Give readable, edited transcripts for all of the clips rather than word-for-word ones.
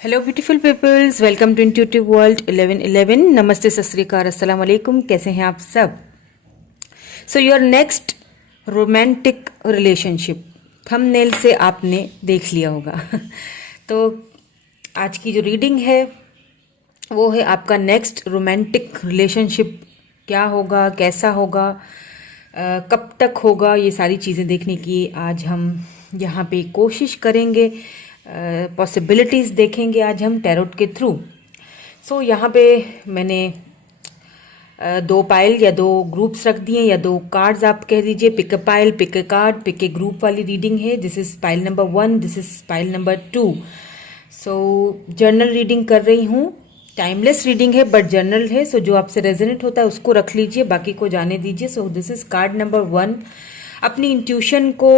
Hello beautiful peoples, welcome to intuitive world 1111। नमस्ते, सत श्री अकाल, अस्सलाम वालेकुम। कैसे हैं आप सब? So your next romantic relationship thumbnail से आपने देख लिया होगा। तो आज की जो रीडिंग है वो है आपका नेक्स्ट रोमांटिक रिलेशनशिप क्या होगा, कैसा होगा, कब तक होगा, ये सारी चीज़ें देखने की आज हम यहाँ पे कोशिश करेंगे। पॉसिबिलिटीज़ देखेंगे आज हम टैरोट के थ्रू। सो यहाँ पे मैंने दो पाइल या दो ग्रुप्स रख दिए या दो कार्ड्स आप कह दीजिए। Pick a pile, pick a card, pick a group वाली रीडिंग है। This is pile number 1, this is pile number 2। So general reading कर रही हूँ, टाइमलेस रीडिंग है बट जर्नल है। सो जो आपसे रेजोनेट होता है उसको रख लीजिए, बाकी को जाने दीजिए। सो दिस इज कार्ड नंबर 1। अपनी इंट्यूशन को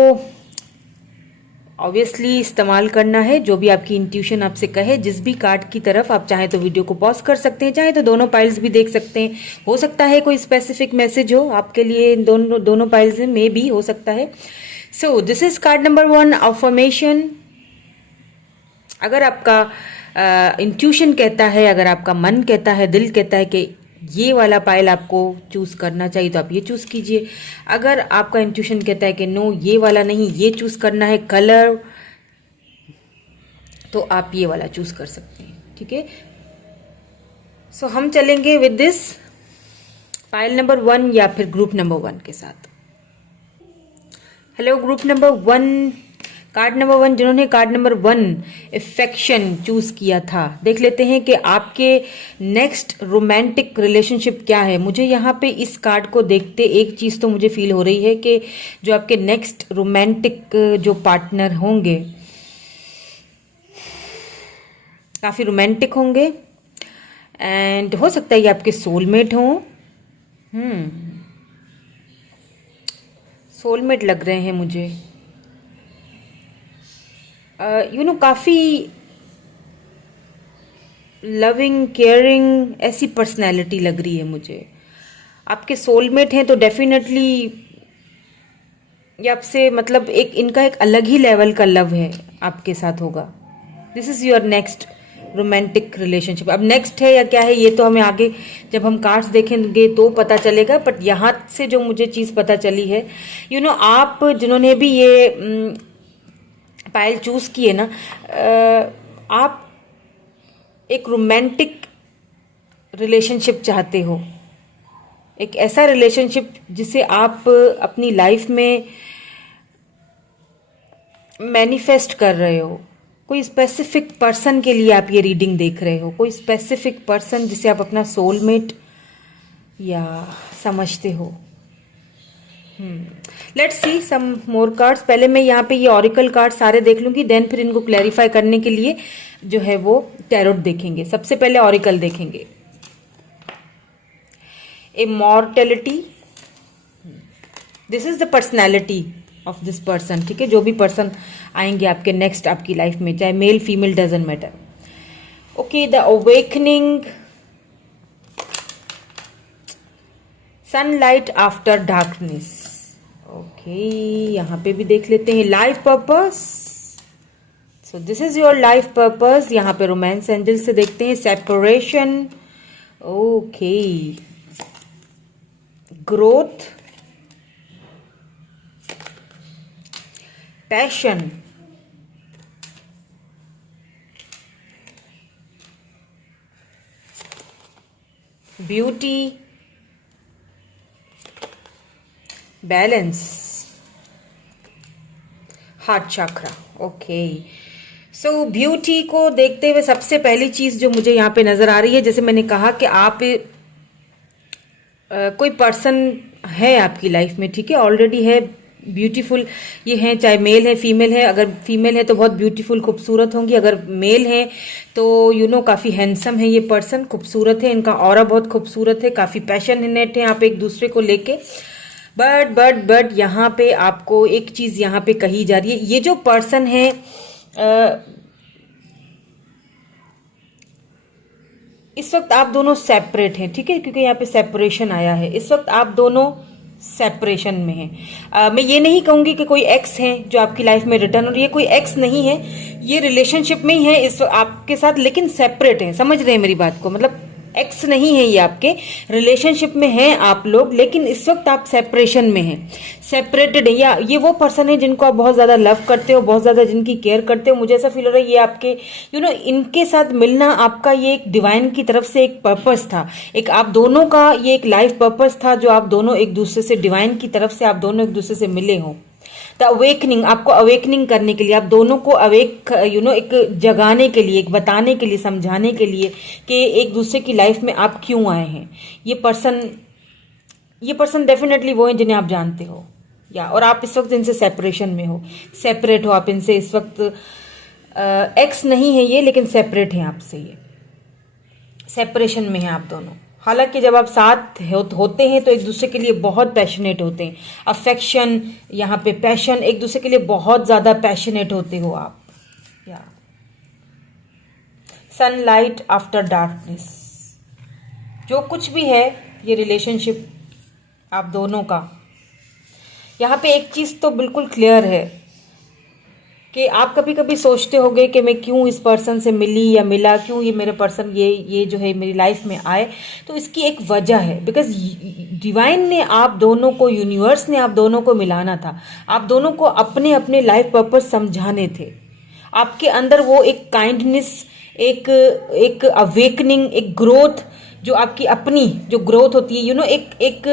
ऑब्वियसली इस्तेमाल करना है, जो भी आपकी इंट्यूशन आपसे कहे। जिस भी कार्ड की तरफ आप चाहे तो वीडियो को पॉज कर सकते हैं, चाहे तो दोनों पाइल्स भी देख सकते हैं। हो सकता है कोई स्पेसिफिक मैसेज हो आपके लिए दोनों पाइल्स में भी हो सकता है। सो this is called number 1, affirmation. अगर आपका इंट्यूशन कहता है, अगर आपका मन कहता है, दिल कहता है कि ये वाला पाइल आपको चूज करना चाहिए तो आप ये चूज कीजिए। अगर आपका इंट्यूशन कहता है कि नो ये वाला नहीं, ये चूज करना है कलर, तो आप ये वाला चूज कर सकते हैं। ठीक है, सो हम चलेंगे विद दिस पाइल नंबर 1 या फिर ग्रुप नंबर 1 के साथ। Hello group number 1, card number 1, जिन्होंने कार्ड नंबर 1 अफेक्शन चूज किया था, देख लेते हैं कि आपके नेक्स्ट रोमांटिक रिलेशनशिप क्या है। मुझे यहाँ पे इस कार्ड को देखते एक चीज तो मुझे फील हो रही है कि जो आपके नेक्स्ट रोमांटिक जो पार्टनर होंगे काफी रोमांटिक होंगे एंड हो सकता है ये आपके सोलमेट हों। सोलमेट लग रहे हैं मुझे। काफी लविंग, केयरिंग ऐसी पर्सनैलिटी लग रही है मुझे। आपके सोलमेट हैं तो डेफिनेटली ये आपसे मतलब एक इनका एक अलग ही लेवल का लव है आपके साथ होगा। This is your next romantic relationship. अब नेक्स्ट है या क्या है ये तो हमें आगे जब हम कार्ड्स देखेंगे तो पता चलेगा, बट यहाँ से जो मुझे चीज पता चली है, आप जिन्होंने भी ये पायल चूज किए ना, आप एक रोमांटिक रिलेशनशिप चाहते हो। एक ऐसा रिलेशनशिप जिसे आप अपनी लाइफ में मैनिफेस्ट कर रहे हो। कोई स्पेसिफिक पर्सन के लिए आप ये रीडिंग देख रहे हो, कोई स्पेसिफिक पर्सन जिसे आप अपना सोलमेट या समझते हो। Let's see some more cards. पहले मैं यहाँ पे ये ऑरिकल कार्ड सारे देख लूंगी, देन फिर इनको क्लैरिफाई करने के लिए जो है वो टैरोट देखेंगे। सबसे पहले ऑरिकल देखेंगे। Immortality, this is the personality of this person. ठीक है, जो भी पर्सन आएंगे आपके नेक्स्ट आपकी लाइफ में, चाहे male female doesn't matter. Okay, the awakening, sunlight after darkness. Okay, यहाँ पे भी देख लेते हैं life purpose. So this is your life purpose. यहाँ पे रोमांस एंजल से देखते हैं separation. Okay, growth, passion, beauty, balance, heart chakra. Okay, so beauty को देखते हुए सबसे पहली चीज जो मुझे यहाँ पे नजर आ रही है, जैसे मैंने कहा कि आप कोई पर्सन है आपकी लाइफ में, ठीक है, ऑलरेडी है, ब्यूटीफुल ये हैं, चाहे मेल है फीमेल है। अगर फीमेल है तो बहुत ब्यूटीफुल खूबसूरत होंगी, अगर मेल है तो काफी हैंडसम है ये पर्सन, खूबसूरत है, इनका ऑरा बहुत खूबसूरत है, काफी पैशनेट है आप एक दूसरे को लेके। बट यहाँ पे आपको एक चीज यहाँ पे कही जा रही है, ये जो पर्सन है इस वक्त आप दोनों सेपरेट हैं। ठीक है, क्योंकि यहाँ पे सेपरेशन आया है। इस वक्त आप दोनों सेपरेशन में है। मैं ये नहीं कहूंगी कि कोई एक्स है जो आपकी लाइफ में रिटर्न, और ये कोई एक्स नहीं है, ये रिलेशनशिप में ही है इस आपके साथ, लेकिन सेपरेट है। समझ रहे हैं मेरी बात को? मतलब एक्स नहीं है, ये आपके रिलेशनशिप में हैं आप लोग, लेकिन इस वक्त आप सेपरेशन में हैं, सेपरेटेड है। या ये वो पर्सन है जिनको आप बहुत ज़्यादा लव करते हो, बहुत ज़्यादा जिनकी केयर करते हो। मुझे ऐसा फील हो रहा है ये आपके इनके साथ मिलना आपका ये एक डिवाइन की तरफ से एक पर्पस था, एक आप दोनों का ये एक लाइफ पर्पस था, जो आप दोनों एक दूसरे से, डिवाइन की तरफ से आप दोनों एक दूसरे से मिले हो। द अवेकनिंग, आपको अवेकनिंग करने के लिए, आप दोनों को अवेक एक जगाने के लिए, एक बताने के लिए, समझाने के लिए कि एक दूसरे की लाइफ में आप क्यों आए हैं। ये पर्सन डेफिनेटली वो है जिन्हें आप जानते हो, या और आप इस वक्त इनसे सेपरेशन में हो, सेपरेट हो आप इनसे इस वक्त। एक्स नहीं है ये, लेकिन सेपरेट है आपसे, ये सेपरेशन में है आप दोनों। हालांकि जब आप साथ होते हैं तो एक दूसरे के लिए बहुत पैशनेट होते हैं, अफेक्शन, यहाँ पे पैशन, एक दूसरे के लिए बहुत ज़्यादा पैशनेट होते हो आप। या सनलाइट आफ्टर डार्कनेस, जो कुछ भी है ये रिलेशनशिप आप दोनों का, यहाँ पे एक चीज़ तो बिल्कुल क्लियर है कि आप कभी कभी सोचते होगे कि मैं क्यों इस पर्सन से मिली या मिला, क्यों ये मेरे पर्सन ये जो है मेरी लाइफ में आए। तो इसकी एक वजह है, बिकॉज डिवाइन ने आप दोनों को, यूनिवर्स ने आप दोनों को मिलाना था, आप दोनों को अपने अपने लाइफ पर्पस समझाने थे। आपके अंदर वो एक काइंडनेस, एक अवेकनिंग, एक ग्रोथ, जो आपकी अपनी जो ग्रोथ होती है, एक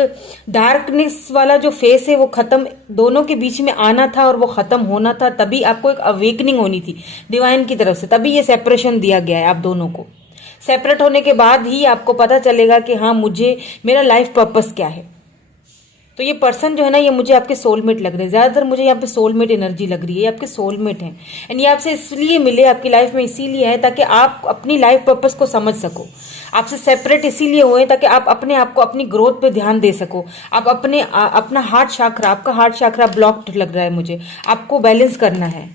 डार्कनेस वाला जो फेस है वो खत्म, दोनों के बीच में आना था और वो खत्म होना था। तभी आपको एक अवेकनिंग होनी थी डिवाइन की तरफ से, तभी ये सेपरेशन दिया गया है आप दोनों को। सेपरेट होने के बाद ही आपको पता चलेगा कि हाँ, मुझे मेरा लाइफ पर्पस क्या है। तो ये पर्सन जो है ना, ये मुझे आपके सोलमेट लग रहे हैं, ज़्यादातर मुझे यहाँ पे सोलमेट एनर्जी लग रही है, ये आपके सोलमेट हैं। एंड ये आपसे इसलिए मिले आपकी लाइफ में, इसीलिए है ताकि आप अपनी लाइफ पर्पस को समझ सको। आपसे सेपरेट इसीलिए हुए ताकि आप अपने आप को, अपनी ग्रोथ पे ध्यान दे सको। आप अपना हार्ट चाक्रा, आपका हार्ट चाक्रा ब्लॉक्ड लग रहा है मुझे, आपको बैलेंस करना है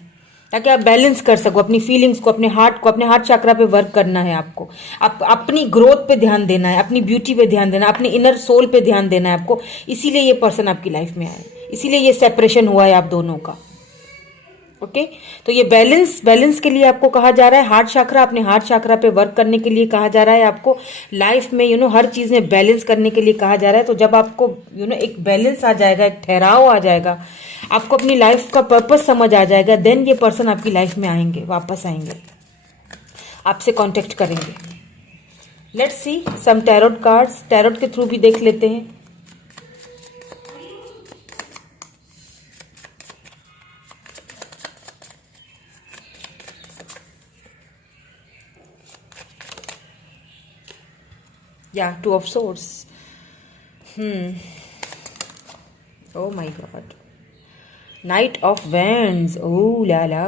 ताकि आप बैलेंस कर सको अपनी फीलिंग्स को, अपने हार्ट चाक्रा पे वर्क करना है आपको। आप अपनी ग्रोथ पे ध्यान देना है, अपनी ब्यूटी पे ध्यान देना है, अपनी इनर सोल पे ध्यान देना है आपको। इसीलिए ये पर्सन आपकी लाइफ में आए, इसीलिए ये सेपरेशन हुआ है आप दोनों का। ओके तो ये बैलेंस के लिए आपको कहा जा रहा है, हार्ट चाक्रा, अपने हार्ट चाक्रा पे वर्क करने के लिए कहा जा रहा है आपको। लाइफ में हर चीज में बैलेंस करने के लिए कहा जा रहा है। तो जब आपको एक बैलेंस आ जाएगा, एक ठहराव आ जाएगा, आपको अपनी लाइफ का पर्पस समझ आ जाएगा, देन ये पर्सन आपकी लाइफ में आएंगे, वापस आएंगे, आपसे कांटेक्ट करेंगे। Let's see some tarot cards, tarot के थ्रू भी देख लेते हैं। Yeah, Two of Swords. Oh my God. Knight of Wands. Oh la la.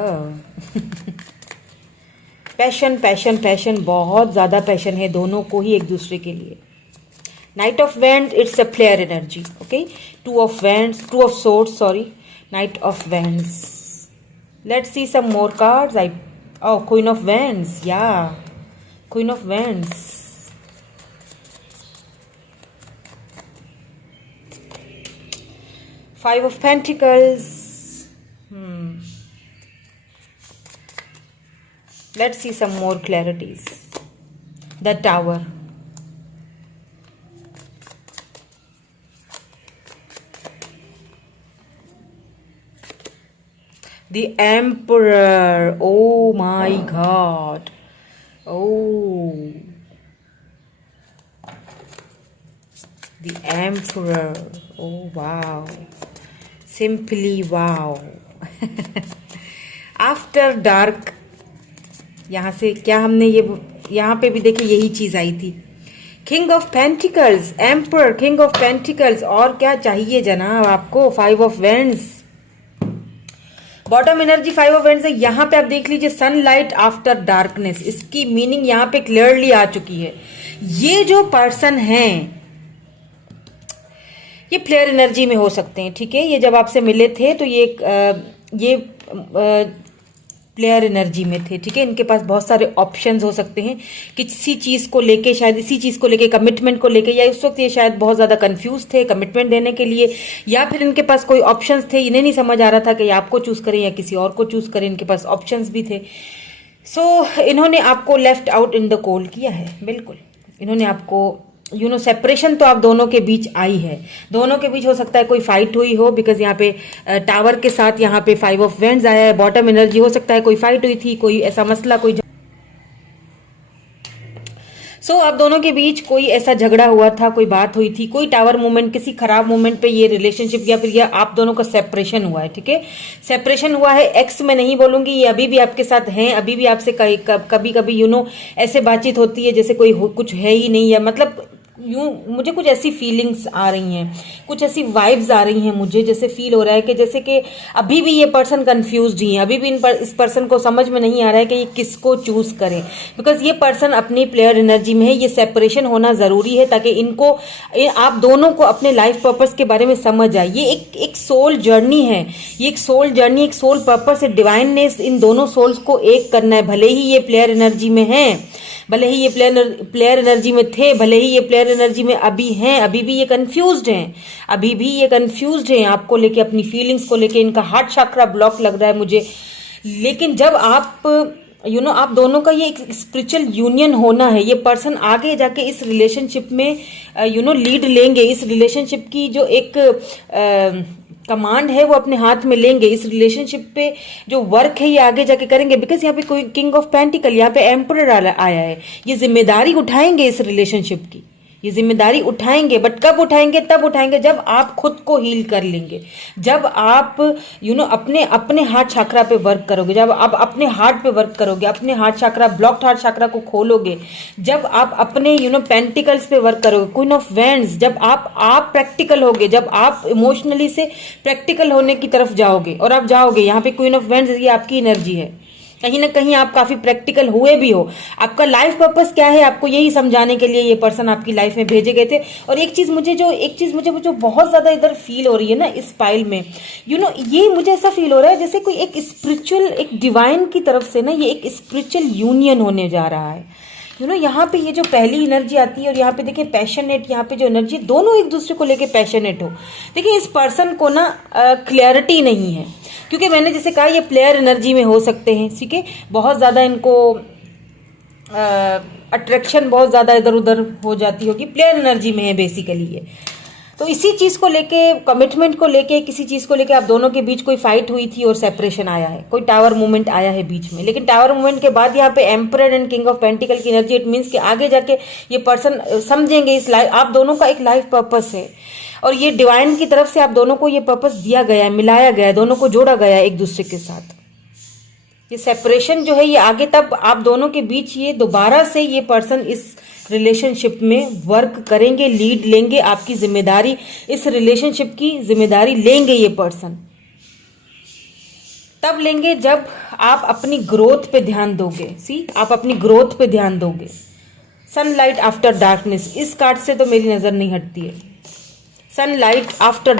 Passion, बहुत ज़्यादा पैशन है दोनों को ही एक दूसरे के लिए। Knight of Wands, it's a player energy. Okay. Two of Swords, sorry. Knight of Wands. Let's see some more cards. Queen of Wands. Yeah. Queen of Wands. Five of Pentacles. Let's see some more clarities. The Tower. The Emperor. Oh my God. Oh. The Emperor. Oh wow. Simply wow. After dark, यहाँ से क्या हमने यहाँ पे भी देखिए यही चीज आई थी। King of pentacles, emperor, king of pentacles, और क्या चाहिए जनाब आपको। Five of vends, bottom energy five of vends है। यहाँ पे आप देख लीजिए सनलाइट आफ्टर डार्कनेस, इसकी मीनिंग यहाँ पे क्लियरली आ चुकी है। ये जो पर्सन है ये प्लेयर एनर्जी में हो सकते हैं, ठीक है। ये जब आपसे मिले थे तो ये प्लेयर एनर्जी में थे, ठीक है। इनके पास बहुत सारे ऑप्शंस हो सकते हैं, किसी चीज़ को लेके, शायद इसी चीज़ को लेके, कमिटमेंट को लेके, या उस वक्त ये शायद बहुत ज़्यादा कंफ्यूज थे कमिटमेंट देने के लिए, या फिर इनके पास कोई ऑप्शंस थे, इन्हें नहीं समझ आ रहा था कि आपको चूज़ करें या किसी और को चूज़ करें। इनके पास ऑप्शंस भी थे। सो इन्होंने आपको left out in the cold किया है, बिल्कुल। इन्होंने आपको सेपरेशन तो आप दोनों के बीच आई है। दोनों के बीच हो सकता है कोई फाइट हुई हो, बिकॉज यहाँ पे टावर के साथ यहाँ पे 5 ऑफ वेंड्स आया है, बॉटम एनर्जी। हो सकता है कोई फाइट हुई थी, कोई ऐसा मसला, कोई आप दोनों के बीच कोई ऐसा झगड़ा हुआ था, कोई बात हुई थी, कोई टावर मूवमेंट, किसी खराब मूवमेंट पे ये रिलेशनशिप या फिर ये आप दोनों का सेपरेशन हुआ है, ठीक है। सेपरेशन हुआ है, एक्स में नहीं बोलूंगी, ये अभी भी आपके साथ हैं, अभी भी आपसे कभी कभी ऐसे बातचीत होती है जैसे कोई कुछ है ही नहीं, या मतलब यूं मुझे कुछ ऐसी फीलिंग्स आ रही हैं, कुछ ऐसी वाइब्स आ रही हैं मुझे, जैसे फील हो रहा है कि जैसे कि अभी भी ये पर्सन कंफ्यूज्ड ही है, अभी भी इस पर्सन को समझ में नहीं आ रहा है कि ये किसको चूज करें, बिकॉज ये पर्सन अपनी प्लेयर एनर्जी में है। ये सेपरेशन होना जरूरी है ताकि इनको, आप दोनों को अपने लाइफ पर्पस के बारे में समझ आए। ये एक सोल जर्नी है, ये एक सोल जर्नी, एक सोल पर्पस है। डिवाइन ने इन दोनों सोल्स को एक करना है। भले ही ये प्लेयर एनर्जी में है, भले ही ये प्लेयर एनर्जी में थे, भले ही ये प्लेयर एनर्जी में अभी हैं, अभी भी ये कंफ्यूज्ड हैं, अभी भी ये कंफ्यूज्ड हैं आपको लेके, अपनी फीलिंग्स को लेके। इनका हार्ट चक्रा ब्लॉक लग रहा है मुझे। लेकिन जब आप आप दोनों का ये एक स्पिरिचुअल यूनियन होना है, ये पर्सन आगे जाके इस रिलेशनशिप में लीड लेंगे। इस रिलेशनशिप की जो एक कमांड है वो अपने हाथ में लेंगे। इस रिलेशनशिप पे जो वर्क है ये आगे जाके करेंगे, बिकॉज यहाँ पे कोई किंग ऑफ पेंटिकल, यहाँ पे एम्परर आया है। ये जिम्मेदारी उठाएंगे इस रिलेशनशिप की, ये जिम्मेदारी उठाएंगे। बट कब उठाएंगे? तब उठाएंगे जब आप खुद को हील कर लेंगे, जब आप अपने हार्ट चक्रा पे वर्क करोगे, जब आप अपने हार्ट पे वर्क करोगे, अपने हार्ट चक्रा, ब्लॉक्ड हार्ट चक्रा को खोलोगे, जब आप अपने पेंटिकल्स पे वर्क करोगे, क्वीन ऑफ वेंड्स, जब आप प्रैक्टिकल होगे, जब आप इमोशनली से प्रैक्टिकल होने की तरफ जाओगे। और आप जाओगे, यहाँ पे क्वीन ऑफ वेंड्स ये आपकी एनर्जी है। कहीं ना कहीं आप काफी प्रैक्टिकल हुए भी हो। आपका लाइफ पर्पस क्या है, आपको यही समझाने के लिए ये पर्सन आपकी लाइफ में भेजे गए थे। और एक चीज मुझे जो बहुत ज्यादा इधर फील हो रही है ना इस फाइल में, ये मुझे ऐसा फील हो रहा है जैसे कोई एक स्पिरिचुअल, एक डिवाइन की तरफ से ना ये एक स्पिरिचुअल यूनियन होने जा रहा है। यहाँ पे ये जो पहली एनर्जी आती है, और यहाँ पे देखिए पैशनेट, यहाँ पे जो एनर्जी, दोनों एक दूसरे को लेके पैशनेट हो। देखिए इस पर्सन को ना क्लैरिटी नहीं है, क्योंकि मैंने जैसे कहा ये प्लेयर एनर्जी में हो सकते हैं, ठीक है। बहुत ज़्यादा इनको अट्रैक्शन बहुत ज़्यादा इधर उधर हो जाती होगी, प्लेयर एनर्जी में है बेसिकली ये। तो इसी चीज़ को लेके, कमिटमेंट को लेके, किसी चीज़ को लेके आप दोनों के बीच कोई फाइट हुई थी और सेपरेशन आया है, कोई टावर मूवमेंट आया है बीच में। लेकिन टावर मूवमेंट के बाद यहाँ पे emperor and king of pentacle की एनर्जी, इट मीन्स कि आगे जाके ये पर्सन समझेंगे इस लाइफ, आप दोनों का एक लाइफ पर्पस है, और ये डिवाइन की तरफ से आप दोनों को ये पर्पस दिया गया है, मिलाया गया है, दोनों को जोड़ा गया है एक दूसरे के साथ। ये सेपरेशन जो है ये आगे, तब आप दोनों के बीच ये दोबारा से ये पर्सन इस रिलेशनशिप में वर्क करेंगे, लीड लेंगे, आपकी जिम्मेदारी, इस रिलेशनशिप की जिम्मेदारी लेंगे ये पर्सन। तब लेंगे जब आप अपनी ग्रोथ पे ध्यान दोगे। आप अपनी ग्रोथ पे ध्यान दोगे। सनलाइट आफ्टर डार्कनेस, इस कार्ड से तो मेरी नजर नहीं हटती है। सनलाइट आफ्टर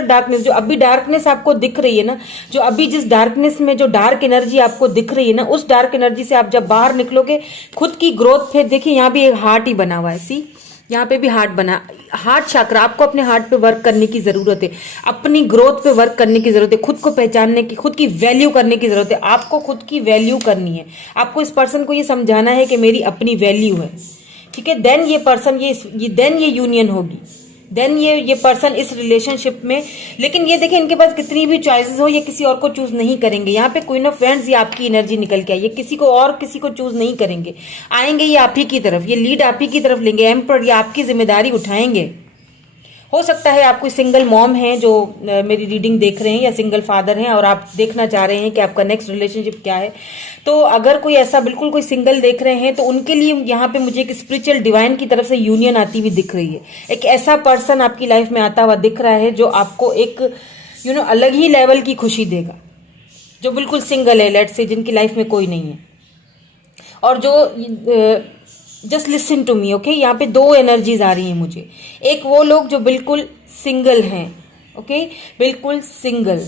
डार्कनेस, जो अभी डार्कनेस आपको दिख रही है ना, जो अभी जिस डार्कनेस में जो डार्क एनर्जी आपको दिख रही है ना, उस डार्क एनर्जी से आप जब बाहर निकलोगे, खुद की ग्रोथ पे देखिए, यहाँ भी एक हार्ट ही बना हुआ है। यहाँ पे भी हार्ट बना, हार्ट चक्र, आपको अपने हार्ट पे वर्क करने की जरूरत है, अपनी ग्रोथ पे वर्क करने की जरूरत है, खुद को पहचानने की, खुद की वैल्यू करने की जरूरत है। आपको खुद की वैल्यू करनी है, आपको इस पर्सन को ये समझाना है कि मेरी अपनी वैल्यू है, ठीक है। देन ये पर्सन देन ये यूनियन होगी, देन ये पर्सन इस रिलेशनशिप में। लेकिन ये देखिए इनके पास कितनी भी चॉइसेस हो, ये किसी और को चूज नहीं करेंगे। यहाँ पे क्वीन ऑफ वेंड्स, ये आपकी एनर्जी निकल के आई, ये किसी को चूज नहीं करेंगे, आएंगे ये आप ही की तरफ, ये लीड आप ही की तरफ लेंगे। एम्पर, ये आपकी जिम्मेदारी उठाएंगे। हो सकता है आप कोई सिंगल मॉम हैं जो मेरी रीडिंग देख रहे हैं, या सिंगल फादर हैं और आप देखना चाह रहे हैं कि आपका नेक्स्ट रिलेशनशिप क्या है। तो अगर कोई ऐसा बिल्कुल कोई सिंगल देख रहे हैं, तो उनके लिए यहाँ पे मुझे एक स्पिरिचुअल डिवाइन की तरफ से यूनियन आती हुई दिख रही है। एक ऐसा पर्सन आपकी लाइफ में आता हुआ दिख रहा है जो आपको एक अलग ही लेवल की खुशी देगा, जो बिल्कुल सिंगल है, लेट्स से, जिनकी लाइफ में कोई नहीं है, और जो just listen to me, okay. यहाँ पे दो एनर्जीज आ रही हैं मुझे। एक वो लोग जो बिल्कुल सिंगल हैं, ओके, बिल्कुल सिंगल,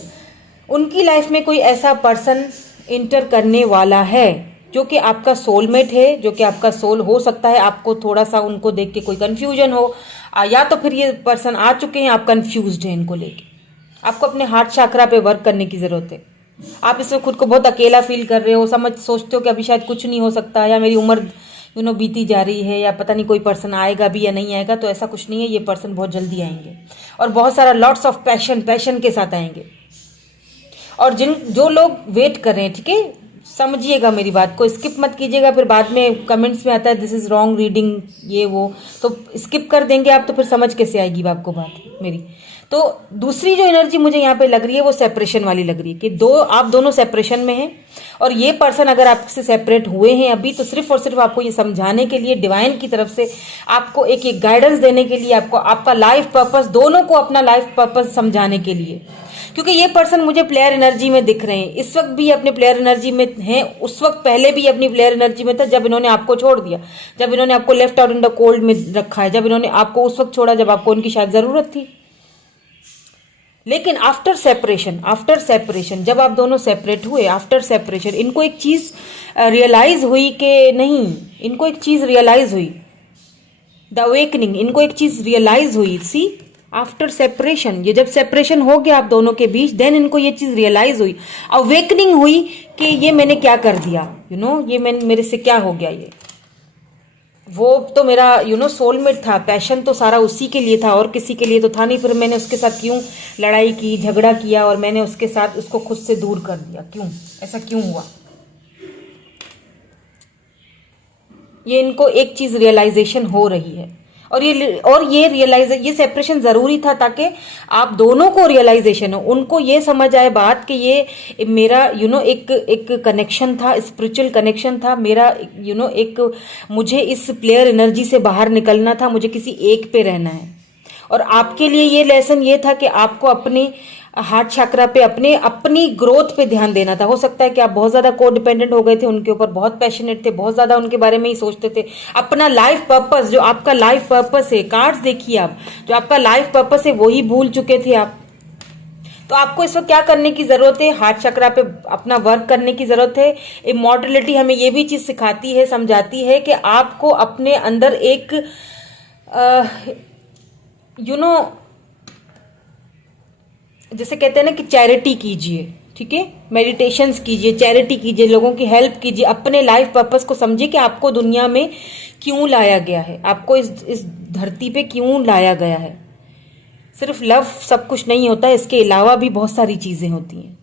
उनकी लाइफ में कोई ऐसा पर्सन इंटर करने वाला है, जो कि आपका सोलमेट है, जो कि आपका सोल हो सकता है। आपको थोड़ा सा उनको देख के कोई कंफ्यूजन हो, या तो फिर ये पर्सन आ चुके हैं, आप कंफ्यूज्ड हैं इनको लेके। आपको अपने हार्ट चक्रा पे वर्क करने की जरूरत है। आप इसमें खुद को बहुत अकेला फील कर रहे हो, सोचते हो कि अभी शायद कुछ नहीं हो सकता, या मेरी उम्र बीती जा रही है, या पता नहीं कोई पर्सन आएगा भी या नहीं आएगा। तो ऐसा कुछ नहीं है, ये पर्सन बहुत जल्दी आएंगे और बहुत सारा लॉट्स ऑफ पैशन के साथ आएंगे। और जो लोग वेट कर रहे हैं, ठीक है, समझिएगा मेरी बात को, स्किप मत कीजिएगा। फिर बाद में कमेंट्स में आता है दिस इज रॉन्ग रीडिंग, ये वो, तो स्किप कर देंगे आप, तो फिर समझ कैसे आएगी आपको बात मेरी। तो दूसरी जो एनर्जी मुझे यहाँ पे लग रही है वो सेपरेशन वाली लग रही है, कि आप दोनों सेपरेशन में हैं। और ये पर्सन अगर आपसे सेपरेट हुए हैं अभी, तो सिर्फ और सिर्फ आपको ये समझाने के लिए, डिवाइन की तरफ से आपको एक गाइडेंस देने के लिए, आपको आपका लाइफ पर्पस, दोनों को अपना लाइफ पर्पस समझाने के लिए। क्योंकि ये पर्सन मुझे प्लेयर एनर्जी में दिख रहे हैं, इस वक्त भी अपने प्लेयर एनर्जी में हैं, उस वक्त पहले भी अपनी प्लेयर एनर्जी में था जब इन्होंने आपको छोड़ दिया, जब इन्होंने आपको left out in the cold में रखा है, जब इन्होंने आपको उस वक्त छोड़ा जब आपको उनकी शायद जरूरत थी। लेकिन आफ्टर सेपरेशन जब आप दोनों सेपरेट हुए, आफ्टर सेपरेशन इनको एक चीज रियलाइज हुई कि नहीं, इनको एक चीज रियलाइज हुई, द अवेकनिंग, इनको एक चीज रियलाइज हुई। सी, आफ्टर सेपरेशन, ये जब सेपरेशन हो गया आप दोनों के बीच, देन इनको ये चीज रियलाइज हुई, अवेकनिंग हुई कि ये मैंने क्या कर दिया, ये मेरे से क्या हो गया। ये वो तो मेरा सोलमेट था, पैशन तो सारा उसी के लिए था और किसी के लिए तो था नहीं। फिर मैंने उसके साथ क्यों लड़ाई की, झगड़ा किया, और मैंने उसके साथ उसको खुद से दूर कर दिया, क्यों, ऐसा क्यों हुआ। ये इनको एक चीज रियलाइजेशन हो रही है, और ये सेपरेशन जरूरी था ताकि आप दोनों को रियलाइजेशन हो, उनको ये समझ आए बात कि ये मेरा एक कनेक्शन था, स्पिरिचुअल कनेक्शन था मेरा, एक मुझे इस प्लेयर एनर्जी से बाहर निकलना था, मुझे किसी एक पे रहना है। और आपके लिए ये लेसन ये था कि आपको अपने हार्ट चक्रा पे अपनी ग्रोथ पे ध्यान देना था। हो सकता है कि आप बहुत ज्यादा को डिपेंडेंट हो गए थे उनके ऊपर, बहुत पैशनेट थे, बहुत ज्यादा उनके बारे में ही सोचते थे। अपना लाइफ पर्पस, जो आपका लाइफ पर्पस है, कार्ड्स देखिए आप, जो आपका लाइफ पर्पस है वही भूल चुके थे आप। तो आपको इस वक्त क्या करने की जरूरत है, हार्ट चक्रा पे अपना वर्क करने की जरूरत है। इमॉर्टलिटी हमें ये भी चीज सिखाती है, समझाती है कि आपको अपने अंदर एक जैसे कहते हैं ना कि चैरिटी कीजिए, ठीक है, मेडिटेशंस कीजिए, चैरिटी कीजिए, लोगों की हेल्प कीजिए, अपने लाइफ पर्पस को समझिए कि आपको दुनिया में क्यों लाया गया है, आपको इस धरती पे क्यों लाया गया है। सिर्फ लव सब कुछ नहीं होता, इसके अलावा भी बहुत सारी चीजें होती हैं।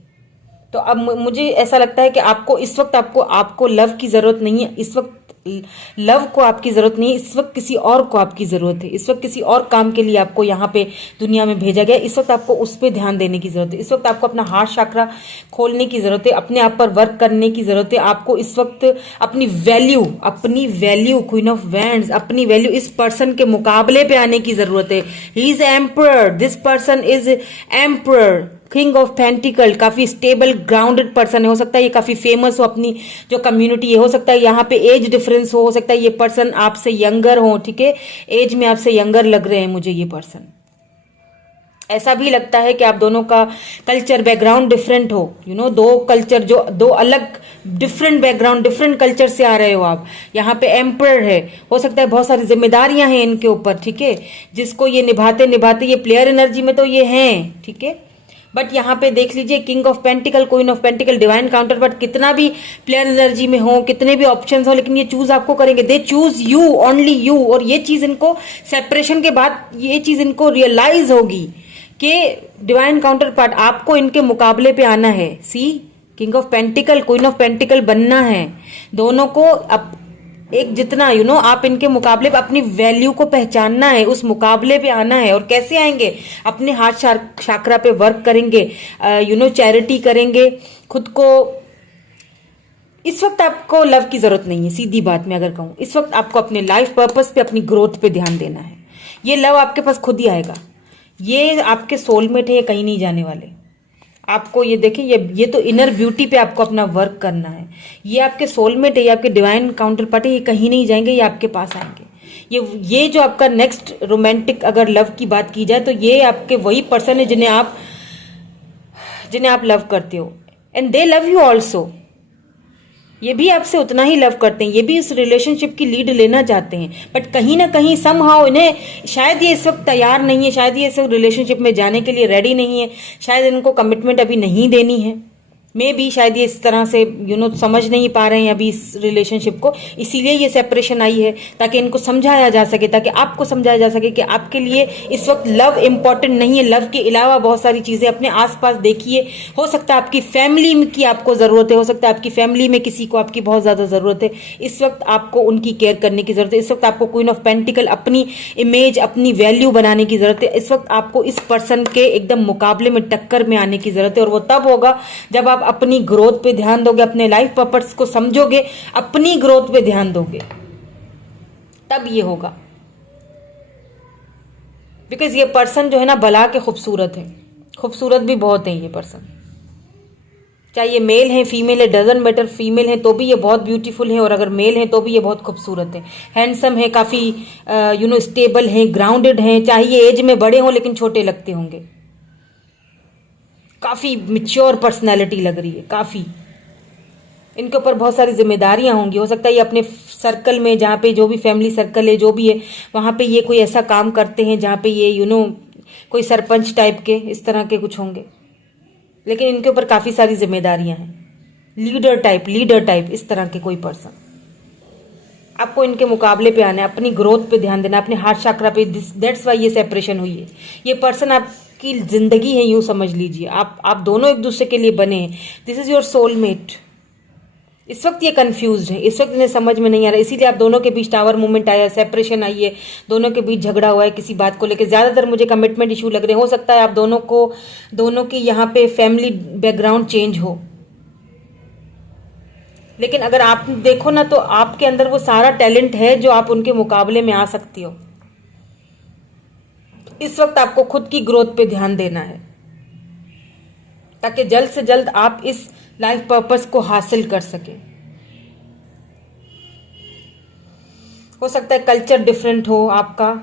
तो अब मुझे ऐसा लगता है कि आपको इस वक्त आपको लव की जरूरत नहीं है, इस वक्त लव को आपकी जरूरत नहीं है, इस वक्त किसी और को आपकी जरूरत है, इस वक्त किसी और काम के लिए आपको यहाँ पे दुनिया में भेजा गया, इस वक्त आपको उस पर ध्यान देने की जरूरत है, इस वक्त आपको अपना हार्ट चक्रा खोलने की जरूरत है, अपने आप पर वर्क करने की जरूरत है। आपको इस वक्त अपनी वैल्यू क्वीन ऑफ वैंड्स, अपनी वैल्यू इस पर्सन के मुकाबले पे आने की जरूरत है। He is emperor, this person is emperor, king of pentacle, काफी स्टेबल ग्राउंडेड पर्सन है। हो सकता है ये काफी फेमस हो अपनी जो कम्युनिटी है, हो सकता है यहाँ पे एज डिफरेंस हो सकता है ये पर्सन आपसे यंगर हो, ठीक है, एज में आपसे यंगर लग रहे हैं मुझे ये पर्सन। ऐसा भी लगता है कि आप दोनों का कल्चर बैकग्राउंड डिफरेंट हो, दो कल्चर, जो दो अलग डिफरेंट बैकग्राउंड, डिफरेंट कल्चर से आ रहे हो आप। यहाँ पे एम्पर है, हो सकता है बहुत सारी जिम्मेदारियां हैं इनके ऊपर, ठीक है, जिसको ये निभाते ये प्लेयर एनर्जी में तो ये हैं, ठीक है। बट यहाँ पे देख लीजिए king of pentacle, queen of pentacle, divine counter, but कितना भी प्लेयर एनर्जी में हो, कितने भी ऑप्शंस हो, लेकिन ये चूज आपको करेंगे, they choose you, only you. और ये चीज इनको सेपरेशन के बाद ये चीज इनको रियलाइज होगी कि डिवाइन काउंटर पार्ट आपको इनके मुकाबले पे आना है। See, king of pentacle, queen of pentacle बनना है दोनों को। अब एक जितना आप इनके मुकाबले पे अपनी वैल्यू को पहचानना है, उस मुकाबले पे आना है। और कैसे आएंगे, अपने हार्ट चक्रा पे वर्क करेंगे, चैरिटी करेंगे खुद को। इस वक्त आपको लव की जरूरत नहीं है, सीधी बात में अगर कहूं, इस वक्त आपको अपने लाइफ पर्पस पे, अपनी ग्रोथ पे ध्यान देना है। ये लव आपके पास खुद ही आएगा, ये आपके सोलमेट है, ये कहीं नहीं जाने वाले। आपको ये देखिए, ये तो इनर ब्यूटी पे आपको अपना वर्क करना है। ये आपके सोलमेट है, ये आपके डिवाइन काउंटर पार्ट है, ये कहीं नहीं जाएंगे, ये आपके पास आएंगे। ये जो आपका नेक्स्ट रोमांटिक अगर लव की बात की जाए तो ये आपके वही पर्सन है जिन्हें आप लव करते हो, and they love you also. ये भी आपसे उतना ही लव करते हैं, ये भी इस रिलेशनशिप की लीड लेना चाहते हैं, बट कहीं ना कहीं समहाउ इन्हें शायद ये इस वक्त तैयार नहीं है, शायद ये इस वक्त रिलेशनशिप में जाने के लिए रेडी नहीं है, शायद इनको कमिटमेंट अभी नहीं देनी है, मे भी शायद ये इस तरह से समझ नहीं पा रहे हैं अभी इस रिलेशनशिप को, इसीलिए ये सेपरेशन आई है, ताकि इनको समझाया जा सके, ताकि आपको समझाया जा सके कि आपके लिए इस वक्त लव इम्पॉर्टेंट नहीं है, लव के अलावा बहुत सारी चीज़ें अपने आसपास देखिए। हो सकता है आपकी फैमिली की आपको ज़रूरत है, हो सकता है आपकी फैमिली में किसी को आपकी बहुत ज़्यादा ज़रूरत है, इस वक्त आपको उनकी केयर करने की ज़रूरत है, इस वक्त आपको क्वीन ऑफ पेंटिकल अपनी इमेज अपनी वैल्यू बनाने की ज़रूरत है, इस वक्त आपको इस पर्सन के एकदम मुकाबले में टक्कर में आने की ज़रूरत है, और वो तब होगा जब आप अपनी ग्रोथ पे ध्यान दोगे, अपने लाइफ पर्पस को समझोगे, अपनी ग्रोथ पे ध्यान दोगे, तब ये होगा। बिकॉज ये पर्सन जो है ना बला के खूबसूरत है, खूबसूरत भी बहुत है ये पर्सन, चाहे ये मेल है फीमेल है डजंट मैटर, फीमेल है तो भी ये बहुत ब्यूटीफुल है, और अगर मेल है तो भी ये बहुत खूबसूरत है, हैंडसम है, काफी स्टेबल है, ग्राउंडेड है, चाहे ये एज में बड़े हों लेकिन छोटे लगते होंगे, काफ़ी मिच्योर पर्सनैलिटी लग रही है, काफ़ी इनके ऊपर बहुत सारी जिम्मेदारियां होंगी। हो सकता है ये अपने सर्कल में, जहाँ पे जो भी फैमिली सर्कल है जो भी है, वहाँ पे ये कोई ऐसा काम करते हैं जहाँ पे ये कोई सरपंच टाइप के इस तरह के कुछ होंगे, लेकिन इनके ऊपर काफ़ी सारी जिम्मेदारियां हैं, लीडर टाइप इस तरह के कोई पर्सन। आपको इनके मुकाबले पे आना है, अपनी ग्रोथ पे ध्यान देना, अपने हार्ट चक्रा पे, दैट्स वाई ये सेपरेशन हुई है। ये पर्सन आपकी जिंदगी है, यूं समझ लीजिए, आप दोनों एक दूसरे के लिए बने हैं, दिस इज योर सोलमेट। इस वक्त ये कंफ्यूज्ड है, इस वक्त इन्हें समझ में नहीं आ रहा, इसीलिए आप दोनों के बीच टावर मूवमेंट आया, सेपरेशन आई है, दोनों के बीच झगड़ा हुआ है किसी बात को लेकर, ज्यादातर मुझे कमिटमेंट इशू लग रहे हैं। हो सकता है आप दोनों की यहाँ पे फैमिली बैकग्राउंड चेंज हो, लेकिन अगर आप देखो ना तो आपके अंदर वो सारा टैलेंट है जो आप उनके मुकाबले में आ सकती हो। इस वक्त आपको खुद की ग्रोथ पे ध्यान देना है, ताकि जल्द से जल्द आप इस लाइफ पर्पस को हासिल कर सके। हो सकता है कल्चर डिफरेंट हो, आपका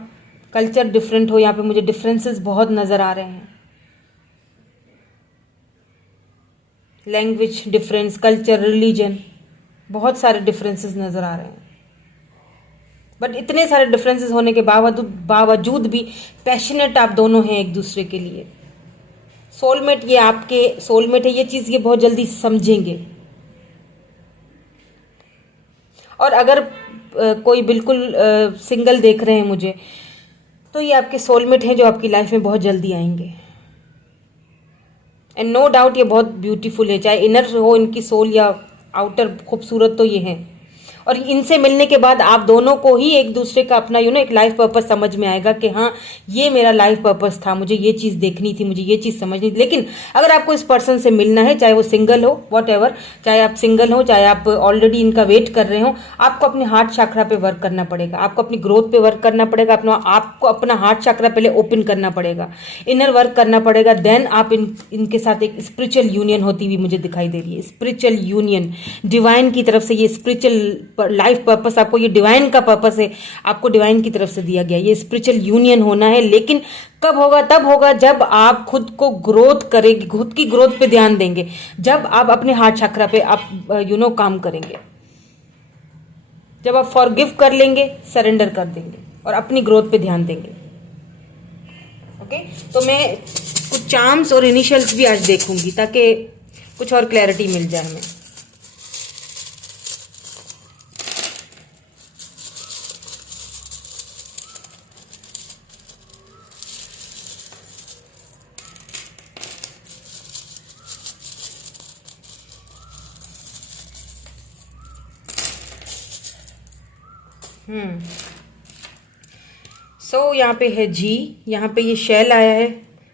कल्चर डिफरेंट हो, यहाँ पे मुझे डिफरेंसेस बहुत नजर आ रहे हैं, लैंग्वेज डिफरेंस, कल्चर, रिलीजन, बहुत सारे डिफरेंसेस नजर आ रहे हैं। बट इतने सारे डिफरेंसेस होने के बावजूद भी पैशनेट आप दोनों हैं एक दूसरे के लिए। सोलमेट, ये आपके सोलमेट है, ये चीज ये बहुत जल्दी समझेंगे। और अगर कोई बिल्कुल सिंगल देख रहे हैं मुझे, तो ये आपके सोलमेट हैं जो आपकी लाइफ में बहुत जल्दी आएंगे। एंड नो डाउट ये बहुत ब्यूटीफुल है, चाहे इनर हो इनकी सोल या आउटर, खूबसूरत तो ये है। और इनसे मिलने के बाद आप दोनों को ही एक दूसरे का अपना एक लाइफ पर्पस समझ में आएगा कि हाँ ये मेरा लाइफ पर्पस था, मुझे ये चीज़ देखनी थी, मुझे ये चीज़ समझनी थी। लेकिन अगर आपको इस पर्सन से मिलना है, चाहे वो सिंगल हो, वॉट एवर, चाहे आप सिंगल हो, चाहे आप ऑलरेडी इनका वेट कर रहे हो, आपको अपने हार्ट चक्रा पे वर्क करना पड़ेगा, आपको अपनी ग्रोथ पे वर्क करना पड़ेगा, आपको अपना हार्ट चक्रा पहले ओपन करना पड़ेगा, इनर वर्क करना पड़ेगा, देन आप इनके साथ एक स्पिरिचुअल यूनियन होती हुई मुझे दिखाई दे रही है। स्पिरिचुअल यूनियन डिवाइन की तरफ से, ये स्पिरिचुअल लाइफ पर्पस आपको, ये डिवाइन का पर्पस है, आपको डिवाइन की तरफ से दिया गया, ये स्पिरिचुअल यूनियन होना है। लेकिन कब होगा? तब होगा जब आप खुद को ग्रोथ करेंगे, खुद की ग्रोथ पे ध्यान देंगे, जब आप अपने हार्ट चक्रा पे आप काम करेंगे, जब आप फॉरगिव कर लेंगे, सरेंडर कर देंगे और अपनी ग्रोथ पे ध्यान देंगे। ओके, तो मैं कुछ चार्म्स और इनिशियल्स भी आज देखूंगी ताकि कुछ और क्लैरिटी मिल जाए हमें। यहाँ पे है जी, यहाँ पे ये शेल आया है।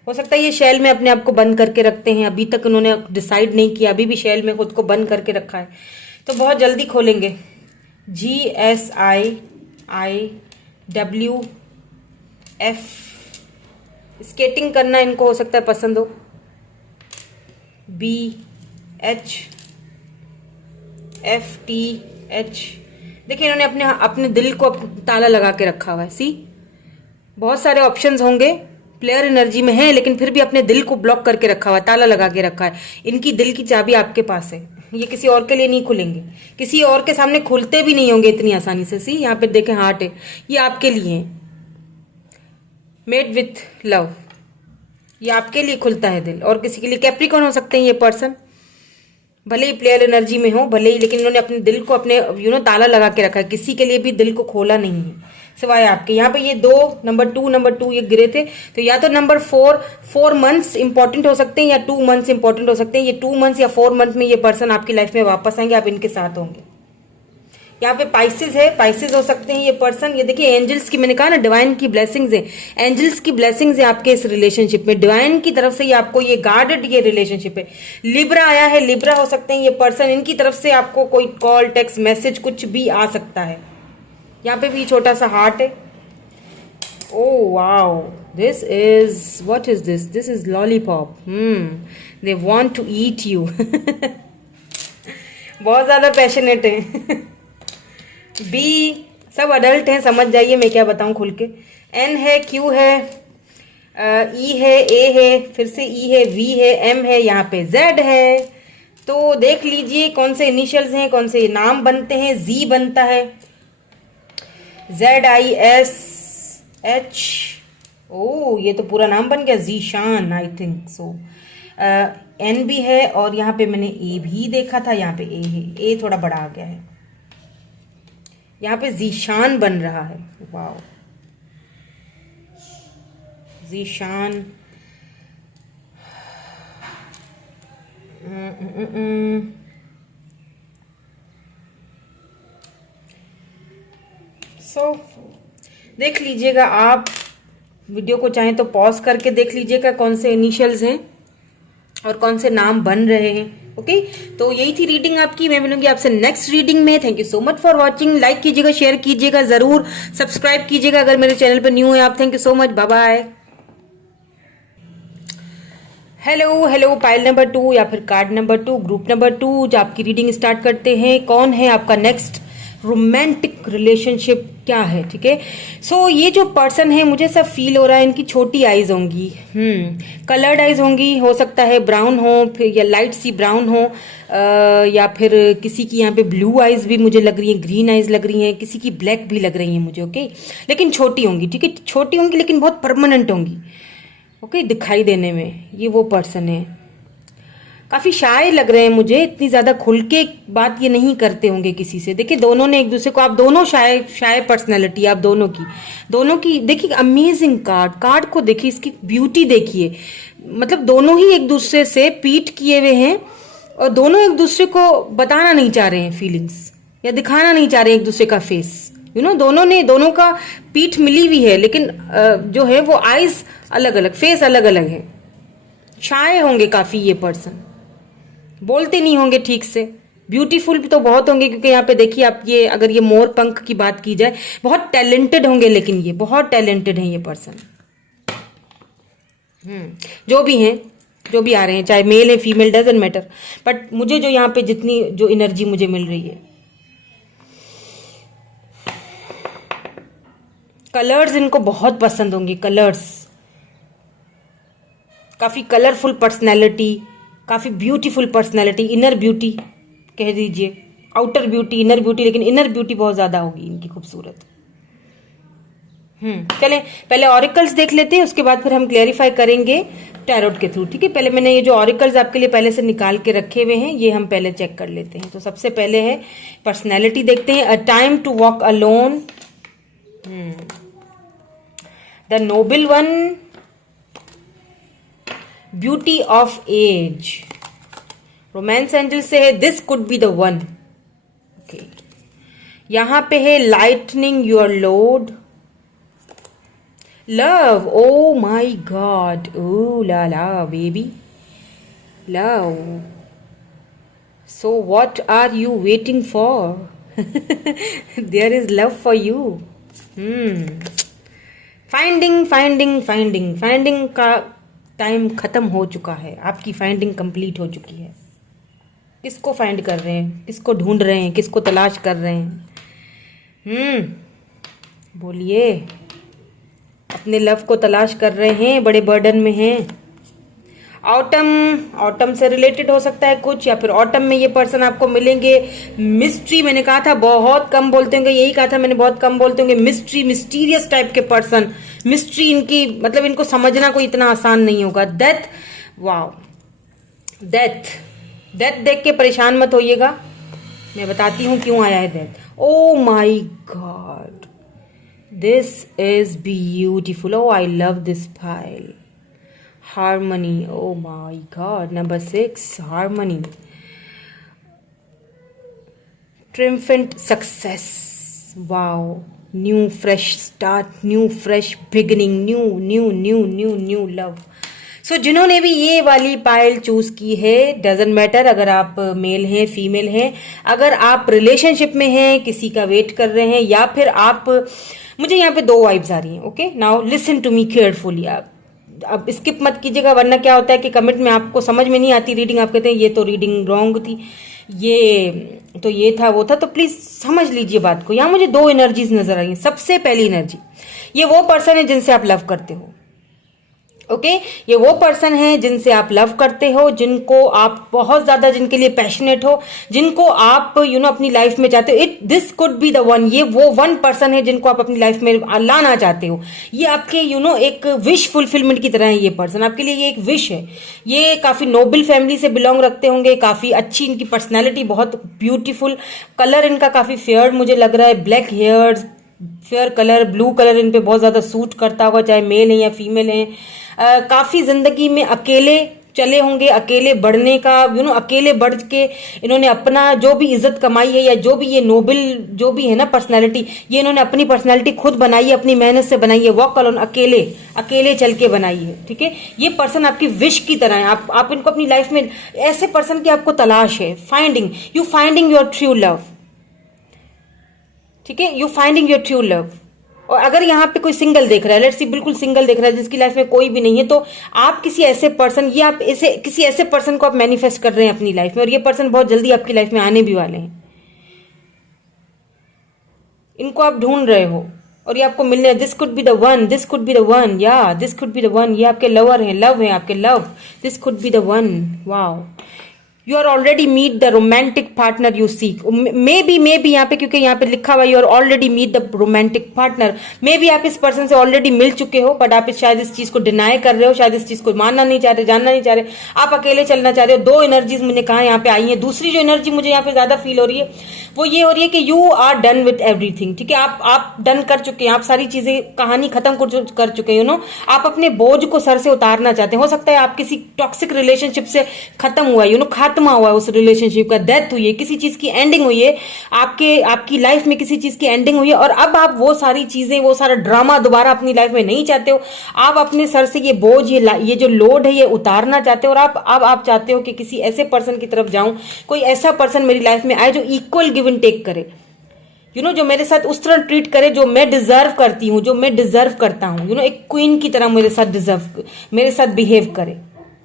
हो सकता है ये शेल में अपने आप को बंद करके रखते हैं, अभी तक उन्होंने डिसाइड नहीं किया, अभी भी शेल में खुद को बंद करके रखा है, तो बहुत जल्दी खोलेंगे। GSIIWF, स्केटिंग करना इनको हो सकता है पसंद हो। BHFTH, देखिए इन्होंने अपने दिल को ताला लगा के रखा हुआ है। सी, बहुत सारे ऑप्शंस होंगे, प्लेयर एनर्जी में है, लेकिन फिर भी अपने दिल को ब्लॉक करके रखा हुआ है, ताला लगा के रखा है। इनकी दिल की चाबी आपके पास है। ये किसी और के लिए नहीं खुलेंगे, किसी और के सामने खुलते भी नहीं होंगे इतनी आसानी से। सी यहाँ पे देखें हार्ट है, ये आपके लिए है, मेड विथ लव, ये आपके लिए खुलता है दिल। और किसी के लिए कैप्रिकॉर्न हो सकते हैं ये पर्सन, भले ही प्लेयर एनर्जी में हो भले ही, लेकिन इन्होंने अपने दिल को अपने ताला लगा के रखा है, किसी के लिए भी दिल को खोला नहीं है सिवाय आपके। यहाँ पे ये दो नंबर टू ये गिरे थे, तो या तो नंबर 4 मंथ्स इंपॉर्टेंट हो सकते हैं या 2 मंथ्स इंपॉर्टेंट हो सकते हैं। ये 2 मंथ्स या 4 मंथ में ये पर्सन आपकी लाइफ में वापस आएंगे, आप इनके साथ होंगे। यहाँ पे पाइसेस है, पाइसेस हो सकते हैं ये पर्सन। ये देखिए एंजल्स की, मैंने कहा ना डिवाइन की ब्लेसिंग्स है, एंजल्स की ब्लेसिंग्स है आपके इस रिलेशनशिप में, डिवाइन की तरफ से ये आपको ये गार्डेड ये रिलेशनशिप है। लिब्रा आया है, लिब्रा हो सकते हैं ये पर्सन, इनकी तरफ से आपको कोई कॉल टेक्स्ट मैसेज कुछ भी आ सकता है। यहाँ पे भी छोटा सा हार्ट है। Oh wow, this is, what is this? This is lollipop. They want to eat you. बहुत ज़्यादा पैशनेट है। बी सब अडल्ट हैं, समझ जाइए मैं क्या बताऊं खुल के। एन है, क्यू है, ई है, ए है, फिर से ई है, वी है, एम है, यहाँ पे जेड है। तो देख लीजिए कौन से इनिशियल्स हैं, कौन से नाम बनते हैं। जी बनता है, ZISH। ओ ये तो पूरा नाम बन गया, Zeeshan, I think so. N भी है, और यहाँ पे मैंने ए भी देखा था, यहाँ पे ए है, ए थोड़ा बड़ा आ गया है, यहाँ पे जीशान बन रहा है। वाओ, जीशान। सो देख लीजिएगा आप, वीडियो को चाहें तो पॉज करके देख लीजिएगा कौन से इनिशियल्स हैं और कौन से नाम बन रहे हैं। ओके, तो यही थी रीडिंग आपकी। मैं मिलूंगी आपसे नेक्स्ट रीडिंग में। Thank you so much for watching. Like कीजिएगा, शेयर कीजिएगा, जरूर सब्सक्राइब कीजिएगा अगर मेरे चैनल पर न्यू है आप। Thank you so much, bye bye. Hello pile number 2 या फिर कार्ड नंबर 2, ग्रुप नंबर 2, जो आपकी रीडिंग स्टार्ट करते हैं। कौन है आपका नेक्स्ट रोमांटिक रिलेशनशिप, क्या है? ठीक है, सो ये जो पर्सन है मुझे सब फील हो रहा है, इनकी छोटी आईज होंगी, कलर्ड आईज होंगी, हो सकता है ब्राउन हो, फिर या लाइट सी ब्राउन हो, या फिर किसी की यहाँ पे ब्लू आईज भी मुझे लग रही है, ग्रीन आईज लग रही हैं, किसी की ब्लैक भी लग रही है मुझे। ओके, लेकिन छोटी होंगी, ठीक है, छोटी होंगी लेकिन बहुत परमानेंट होंगी। ओके, दिखाई देने में ये वो पर्सन है। काफी शाय लग रहे हैं मुझे, इतनी ज्यादा खुल के बात ये नहीं करते होंगे किसी से। देखिए दोनों ने एक दूसरे को, आप दोनों शाय पर्सनैलिटी आप दोनों की देखिए। अमेजिंग कार्ड को देखिए, इसकी ब्यूटी देखिए, मतलब दोनों ही एक दूसरे से पीट किए हुए हैं और दोनों एक दूसरे को बताना नहीं चाह रहे हैं फीलिंग्स, या दिखाना नहीं चाह रहे एक दूसरे का फेस। दोनों का पीठ मिली हुई है, लेकिन जो है वो आईज अलग अलग, फेस अलग अलग है। शाय होंगे काफी ये पर्सन, बोलते नहीं होंगे ठीक से। ब्यूटीफुल भी तो बहुत होंगे, क्योंकि यहाँ पे देखिए आप, ये अगर ये मोर पंख की बात की जाए, बहुत टैलेंटेड होंगे, लेकिन ये बहुत टैलेंटेड है ये पर्सन। जो भी हैं, जो भी आ रहे हैं, चाहे मेल है फीमेल, डजंट मैटर, बट मुझे जो यहाँ पे जितनी जो एनर्जी मुझे मिल रही है, कलर्स इनको बहुत पसंद होंगे। कलर्स, काफी कलरफुल पर्सनैलिटी, काफी ब्यूटीफुल पर्सनैलिटी, इनर ब्यूटी कह दीजिए, आउटर ब्यूटी, इनर ब्यूटी, लेकिन इनर ब्यूटी बहुत ज्यादा होगी इनकी खूबसूरत। चले पहले ऑरिकल्स देख लेते हैं, उसके बाद फिर हम क्लैरिफाई करेंगे टैरोट के थ्रू। ठीक है, पहले मैंने ये जो ऑरिकल्स आपके लिए पहले से निकाल के रखे हुए हैं, ये हम पहले चेक कर लेते हैं। तो सबसे पहले है पर्सनैलिटी, देखते हैं। A time to walk alone, the noble one, beauty of age. Romance angel से है this could be the one. Okay, यहां पे है lightening your load, love, oh my God, oh la la baby, love. So what are you waiting for? There is love for you. Finding का time खत्म हो चुका है, आपकी finding complete हो चुकी है। किसको फाइंड कर रहे हैं, किसको ढूंढ रहे हैं, किसको तलाश कर रहे हैं? बोलिए, अपने लव को तलाश कर रहे हैं, बड़े बर्डन में हैं। ऑटम, ऑटम से रिलेटेड हो सकता है कुछ, या फिर ऑटम में ये पर्सन आपको मिलेंगे। मिस्ट्री मैंने कहा था बहुत कम बोलते होंगे, यही कहा था मैंने बहुत कम बोलते होंगे। मिस्ट्री, मिस्टीरियस टाइप के पर्सन, मिस्ट्री इनकी मतलब इनको समझना कोई इतना आसान नहीं होगा। डेथ, वाओ, डेथ, डेथ देख के परेशान मत होइएगा, मैं बताती हूँ क्यों आया है death. Oh my God, this is beautiful, oh I love this pile. Harmony, oh my god, number 6, harmony. Triumphant success, wow, new fresh start, new fresh beginning, new love. सो जिन्होंने भी ये वाली पाइल चूज की है, doesn't matter अगर आप mail हैं female हैं, अगर आप रिलेशनशिप में हैं, किसी का वेट कर रहे हैं, या फिर आप, मुझे यहाँ पे 2 वाइब्स आ रही हैं। Okay, now listen to me carefully. आप अब स्किप मत कीजिएगा, वरना क्या होता है कि कमेंट में आपको समझ में नहीं आती रीडिंग, आप कहते हैं ये तो रीडिंग रॉन्ग थी, ये तो ये था वो था, तो प्लीज समझ लीजिए बात को। यहाँ मुझे 2 एनर्जीज नजर आई हैं। सबसे पहली एनर्जी, ये वो पर्सन है जिनसे आप लव करते हो। ओके, ये वो पर्सन है जिनसे आप लव करते हो, जिनको आप बहुत ज्यादा, जिनके लिए पैशनेट हो, जिनको आप अपनी लाइफ में चाहते हो। This could be the one, ये वो 1 पर्सन है जिनको आप अपनी लाइफ में लाना चाहते हो। ये आपके एक विश फुलफिलमेंट की तरह है। ये पर्सन आपके लिए ये एक विश है। ये काफी नोबल फैमिली से बिलोंग रखते होंगे, काफी अच्छी इनकी पर्सनैलिटी, बहुत ब्यूटीफुल कलर इनका काफी फेयर मुझे लग रहा है, black hairs, fair colour, blue colour इन पे बहुत ज्यादा सूट करता होगा, चाहे मेल है या फीमेल है। काफी जिंदगी में अकेले चले होंगे, अकेले बढ़ने का अकेले बढ़ के इन्होंने अपना जो भी इज्जत कमाई है, या जो भी ये नोबल जो भी है ना पर्सनैलिटी, ये इन्होंने अपनी पर्सनैलिटी खुद बनाई है, अपनी मेहनत से बनाई है, वॉक अलोन, अकेले अकेले चल के बनाई है। ठीक है, ये पर्सन आपकी विश की तरह है। आप इनको अपनी लाइफ में, ऐसे पर्सन की आपको तलाश है, फाइंडिंग योर ट्रू लव। ठीक है, you finding your true love. और अगर यहाँ पे कोई सिंगल देख रहा है, लेट्स सी बिल्कुल सिंगल देख रहा है, जिसकी लाइफ में कोई भी नहीं है, तो आप किसी ऐसे पर्सन, या आप किसी ऐसे पर्सन को आप मैनिफेस्ट कर रहे हैं अपनी लाइफ में, और ये पर्सन बहुत जल्दी आपकी लाइफ में आने भी वाले हैं। इनको आप ढूंढ रहे हो और ये आपको मिलने, this could be the one, this could be the one, या this could be the one. ये आपके लवर हैं, लव है आपके, love, this could be the one. Wow, you are already meet the romantic partner you seek. Maybe यहाँ पे, क्योंकि यहाँ पे लिखा हुआ you are already meet the romantic partner, maybe आप इस पर्सन से ऑलरेडी मिल चुके हो, बट आप शायद इस चीज को डिनाई कर रहे हो, शायद इस चीज को मानना नहीं चाह रहे, जानना नहीं चाह रहे, आप अकेले चलना चाह रहे हो। 2 एनर्जीज मैंने कहा यहाँ पे आई है। दूसरी जो एनर्जी मुझे यहाँ पे ज्यादा फील हो रही है, वो ये हो रही है कि you are done with everything. ठीक है, आप डन कर चुके हैं, आप सारी चीजें, कहानी खत्म कर चुके हैं। आप अपने बोझ को सर से उतारना चाहते हैं। हो सकता है आप किसी टॉक्सिक रिलेशनशिप से खत्म हुआ है, खात्मा हुआ है उस रिलेशनशिप का, डेथ हुई है, किसी चीज की एंडिंग हुई है, आपकी लाइफ में किसी चीज की एंडिंग हुई है, और अब आप वो सारी चीजें, वो सारा ड्रामा दोबारा अपनी लाइफ में नहीं चाहते हो। आप अपने सर से ये बोझ, ये जो लोड है, ये उतारना चाहते हो, और आप चाहते हो कि किसी ऐसे पर्सन की तरफ जाऊं, कोई ऐसा पर्सन मेरी लाइफ में आए जो इक्वल गिव एंड टेक करे, जो मेरे साथ उस तरह ट्रीट करे जो मैं डिजर्व करती हूँ, जो मैं डिजर्व करता हूँ, एक क्वीन की तरह मेरे साथ बिहेव करे।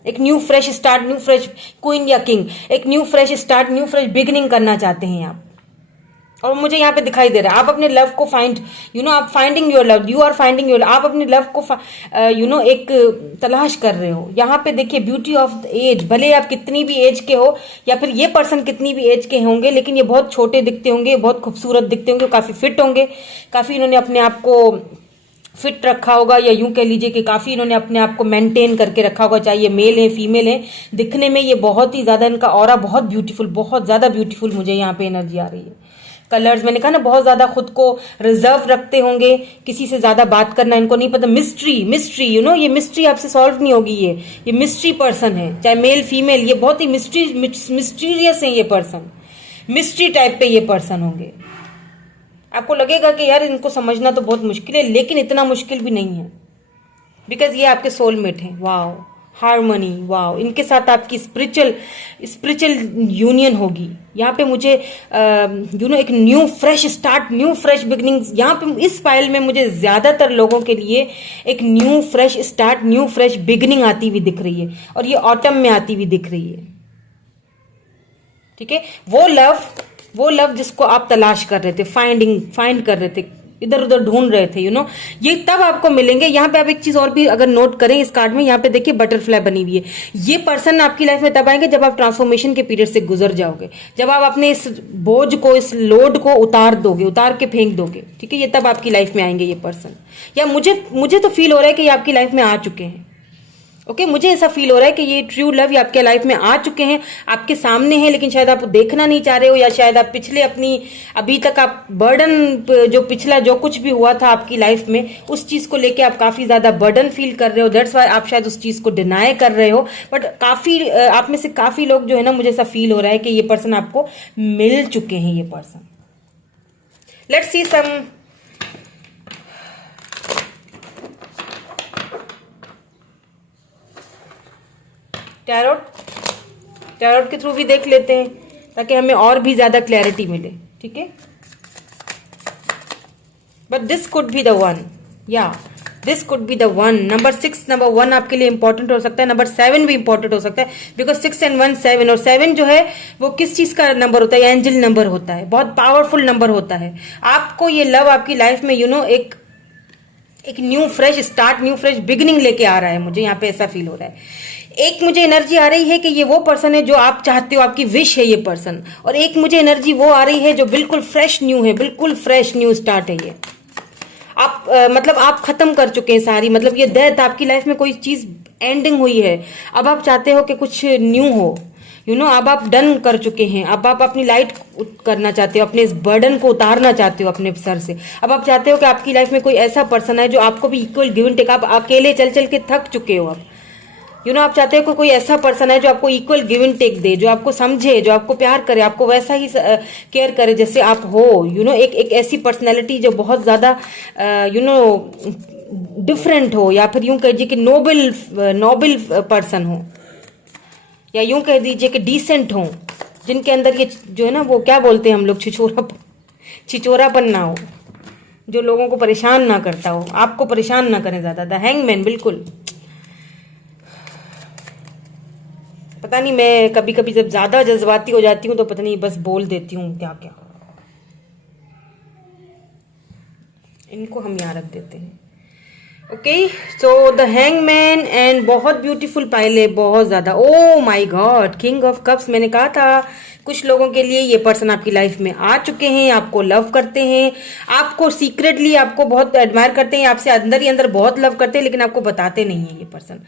एक new fresh start, new fresh queen या किंग, एक new fresh start, new fresh beginning करना चाहते हैं आप। और मुझे यहाँ पे दिखाई दे रहा है आप अपने लव को आप finding your love, you are finding your, आप अपने लव को एक तलाश कर रहे हो। यहाँ पे देखिए ब्यूटी ऑफ द एज, भले आप कितनी भी एज के हो, या फिर ये पर्सन कितनी भी एज के होंगे, लेकिन ये बहुत छोटे दिखते होंगे, बहुत खूबसूरत दिखते होंगे, काफी फिट होंगे, काफी इन्होंने अपने आप को फिट रखा होगा, या यूं कह लीजिए कि काफी इन्होंने अपने आप को मेंटेन करके रखा होगा, चाहे ये मेल है फीमेल है। दिखने में ये बहुत ही ज्यादा, इनका ऑरा बहुत ब्यूटीफुल, बहुत ज्यादा ब्यूटीफुल मुझे यहाँ पे एनर्जी आ रही है। कलर्स, मैंने कहा ना, बहुत ज्यादा खुद को रिजर्व रखते होंगे, किसी से ज्यादा बात करना इनको नहीं पता। मिस्ट्री ये मिस्ट्री आपसे सॉल्व नहीं होगी। ये मिस्ट्री पर्सन है, चाहे मेल फीमेल, ये बहुत ही मिस्टीरियस है ये पर्सन, मिस्ट्री टाइप पे ये पर्सन होंगे। आपको लगेगा कि यार इनको समझना तो बहुत मुश्किल है, लेकिन इतना मुश्किल भी नहीं है, बिकॉज ये आपके सोलमेट हैं। वाओ, हार्मनी, वाओ, इनके साथ आपकी स्पिरिचुअल यूनियन होगी। यहाँ पे मुझे एक new fresh start, new fresh beginning, यहाँ पे इस फाइल में मुझे ज्यादातर लोगों के लिए एक new fresh start, new fresh beginning आती हुई दिख रही है, और ये ऑटम में आती हुई दिख रही है। ठीक है, वो लव जिसको आप तलाश कर रहे थे, फाइंड कर रहे थे, इधर उधर ढूंढ रहे थे, ये तब आपको मिलेंगे। यहाँ पे आप एक चीज और भी अगर नोट करें इस कार्ड में, यहाँ पे देखिए बटरफ्लाई बनी हुई है। ये पर्सन आपकी लाइफ में तब आएंगे जब आप ट्रांसफॉर्मेशन के पीरियड से गुजर जाओगे, जब आप अपने इस बोझ को, इस लोड को उतार के फेंक दोगे, ठीक है, ये तब आपकी लाइफ में आएंगे ये पर्सन। या मुझे तो फील हो रहा है कि ये आपकी लाइफ में आ चुके हैं। ओके, मुझे ऐसा फील हो रहा है कि ये ट्रू लव ये आपके लाइफ में आ चुके हैं, आपके सामने हैं, लेकिन शायद आप देखना नहीं चाह रहे हो, या शायद आप पिछले अभी तक आप बर्डन, जो पिछला जो कुछ भी हुआ था आपकी लाइफ में, उस चीज को लेके आप काफी ज्यादा बर्डन फील कर रहे हो। दैट्स वाई आप शायद उस चीज को डिनाई कर रहे हो। बट आप में से काफी लोग जो है ना, मुझे ऐसा फील हो रहा है कि ये पर्सन आपको मिल चुके हैं। ये person, let's see some tarot के थ्रू भी देख लेते हैं ताकि हमें और भी ज्यादा क्लैरिटी मिले, ठीक है। But this could be the one, या this could be the one. Number 1 आपके लिए इंपॉर्टेंट हो सकता है, नंबर 7 भी इंपॉर्टेंट हो सकता है, बिकॉज 6 and 1 7, और 7 जो है वो किस चीज का नंबर होता है? एंजल नंबर होता है, बहुत पावरफुल नंबर होता है। आपको ये लव आपकी लाइफ में एक new fresh start, new fresh beginning लेके आ रहा है। मुझे यहाँ पे ऐसा फील हो रहा है। एक मुझे एनर्जी आ रही है कि ये वो पर्सन है जो आप चाहते हो, आपकी विश है ये पर्सन, और एक मुझे एनर्जी वो आ रही है जो बिल्कुल फ्रेश न्यू है, बिल्कुल फ्रेश न्यू स्टार्ट है ये। आप मतलब आप खत्म कर चुके हैं सारी, मतलब ये डेथ आपकी लाइफ में कोई चीज एंडिंग हुई है। अब आप चाहते हो कि कुछ न्यू हो, अब आप डन कर चुके हैं। अब आप अपनी लाइट करना चाहते हो, अपने इस बर्डन को उतारना चाहते हो अपने सर से। अब आप चाहते हो कि आपकी लाइफ में कोई ऐसा पर्सन है जो आपको भी इक्वल गिव एंड टेक, आप अकेले चल चल के थक चुके हो। अब आप चाहते हो कि कोई ऐसा पर्सन है जो आपको इक्वल गिव एंड टेक दे, जो आपको समझे, जो आपको प्यार करे, आपको वैसा ही केयर करे जैसे आप हो। एक ऐसी पर्सनैलिटी जो बहुत ज्यादा डिफरेंट हो, या फिर यूं कह दीजिए कि नोबल पर्सन हो, या यूं कह दीजिए कि डिसेंट हो, जिनके अंदर ये जो है ना, वो क्या बोलते हैं हम लोग, छिचोरापन ना हो, जो लोगों को परेशान ना करता हो, आपको परेशान ना करे ज्यादा। द हैंगमैन, बिल्कुल। पता नहीं, मैं कभी कभी जब ज्यादा जज्बाती हो जाती हूँ तो पता नहीं बस बोल देती हूँ क्या क्या। इनको हम यहाँ रख देते हैं। Okay, so the hangman and बहुत ब्यूटीफुल पाइल है, बहुत ज्यादा। ओ my God, king of cups. मैंने कहा था कुछ लोगों के लिए ये पर्सन आपकी लाइफ में आ चुके हैं, आपको लव करते हैं, आपको सीक्रेटली आपको बहुत एडमायर करते हैं, आपसे अंदर ही अंदर बहुत लव करते हैं, लेकिन आपको बताते नहीं है ये पर्सन।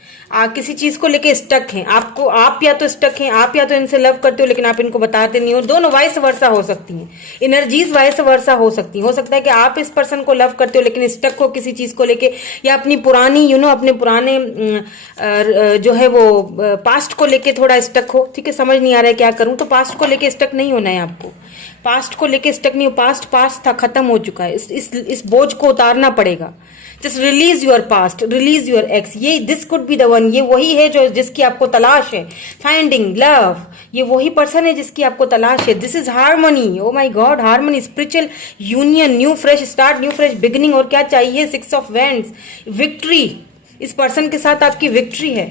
किसी चीज को लेके स्टक हैं, आप या तो स्टक हैं, आप या तो इनसे लव करते हो लेकिन आप इनको बताते नहीं हो। दोनों वाइस वर्सा हो सकती हैं, एनर्जीज वाइस वर्सा हो सकती हैं। हो सकता है कि आप इस पर्सन को लव करते हो लेकिन स्टक हो किसी चीज को लेके, या अपनी पुरानी अपने पुराने जो है वो पास्ट को लेके थोड़ा स्टक हो। ठीक है, समझ नहीं आ रहा है क्या करूं, तो पास्ट को लेके स्टक नहीं होना है आपको। पास्ट को लेके स्टक नहीं हो, पास्ट था, खत्म हो चुका है। इस बोझ को उतारना पड़ेगा। Just release your past, release your ex. ये this could be the one, ये वही है जो जिसकी आपको तलाश है। फाइंडिंग लव, ये वही पर्सन है जिसकी आपको तलाश है। This is harmony, oh my God, harmony, spiritual union, new fresh start, new fresh beginning. और क्या चाहिए? 6 ऑफ वैंड्स, विक्ट्री। इस पर्सन के साथ आपकी विक्ट्री है।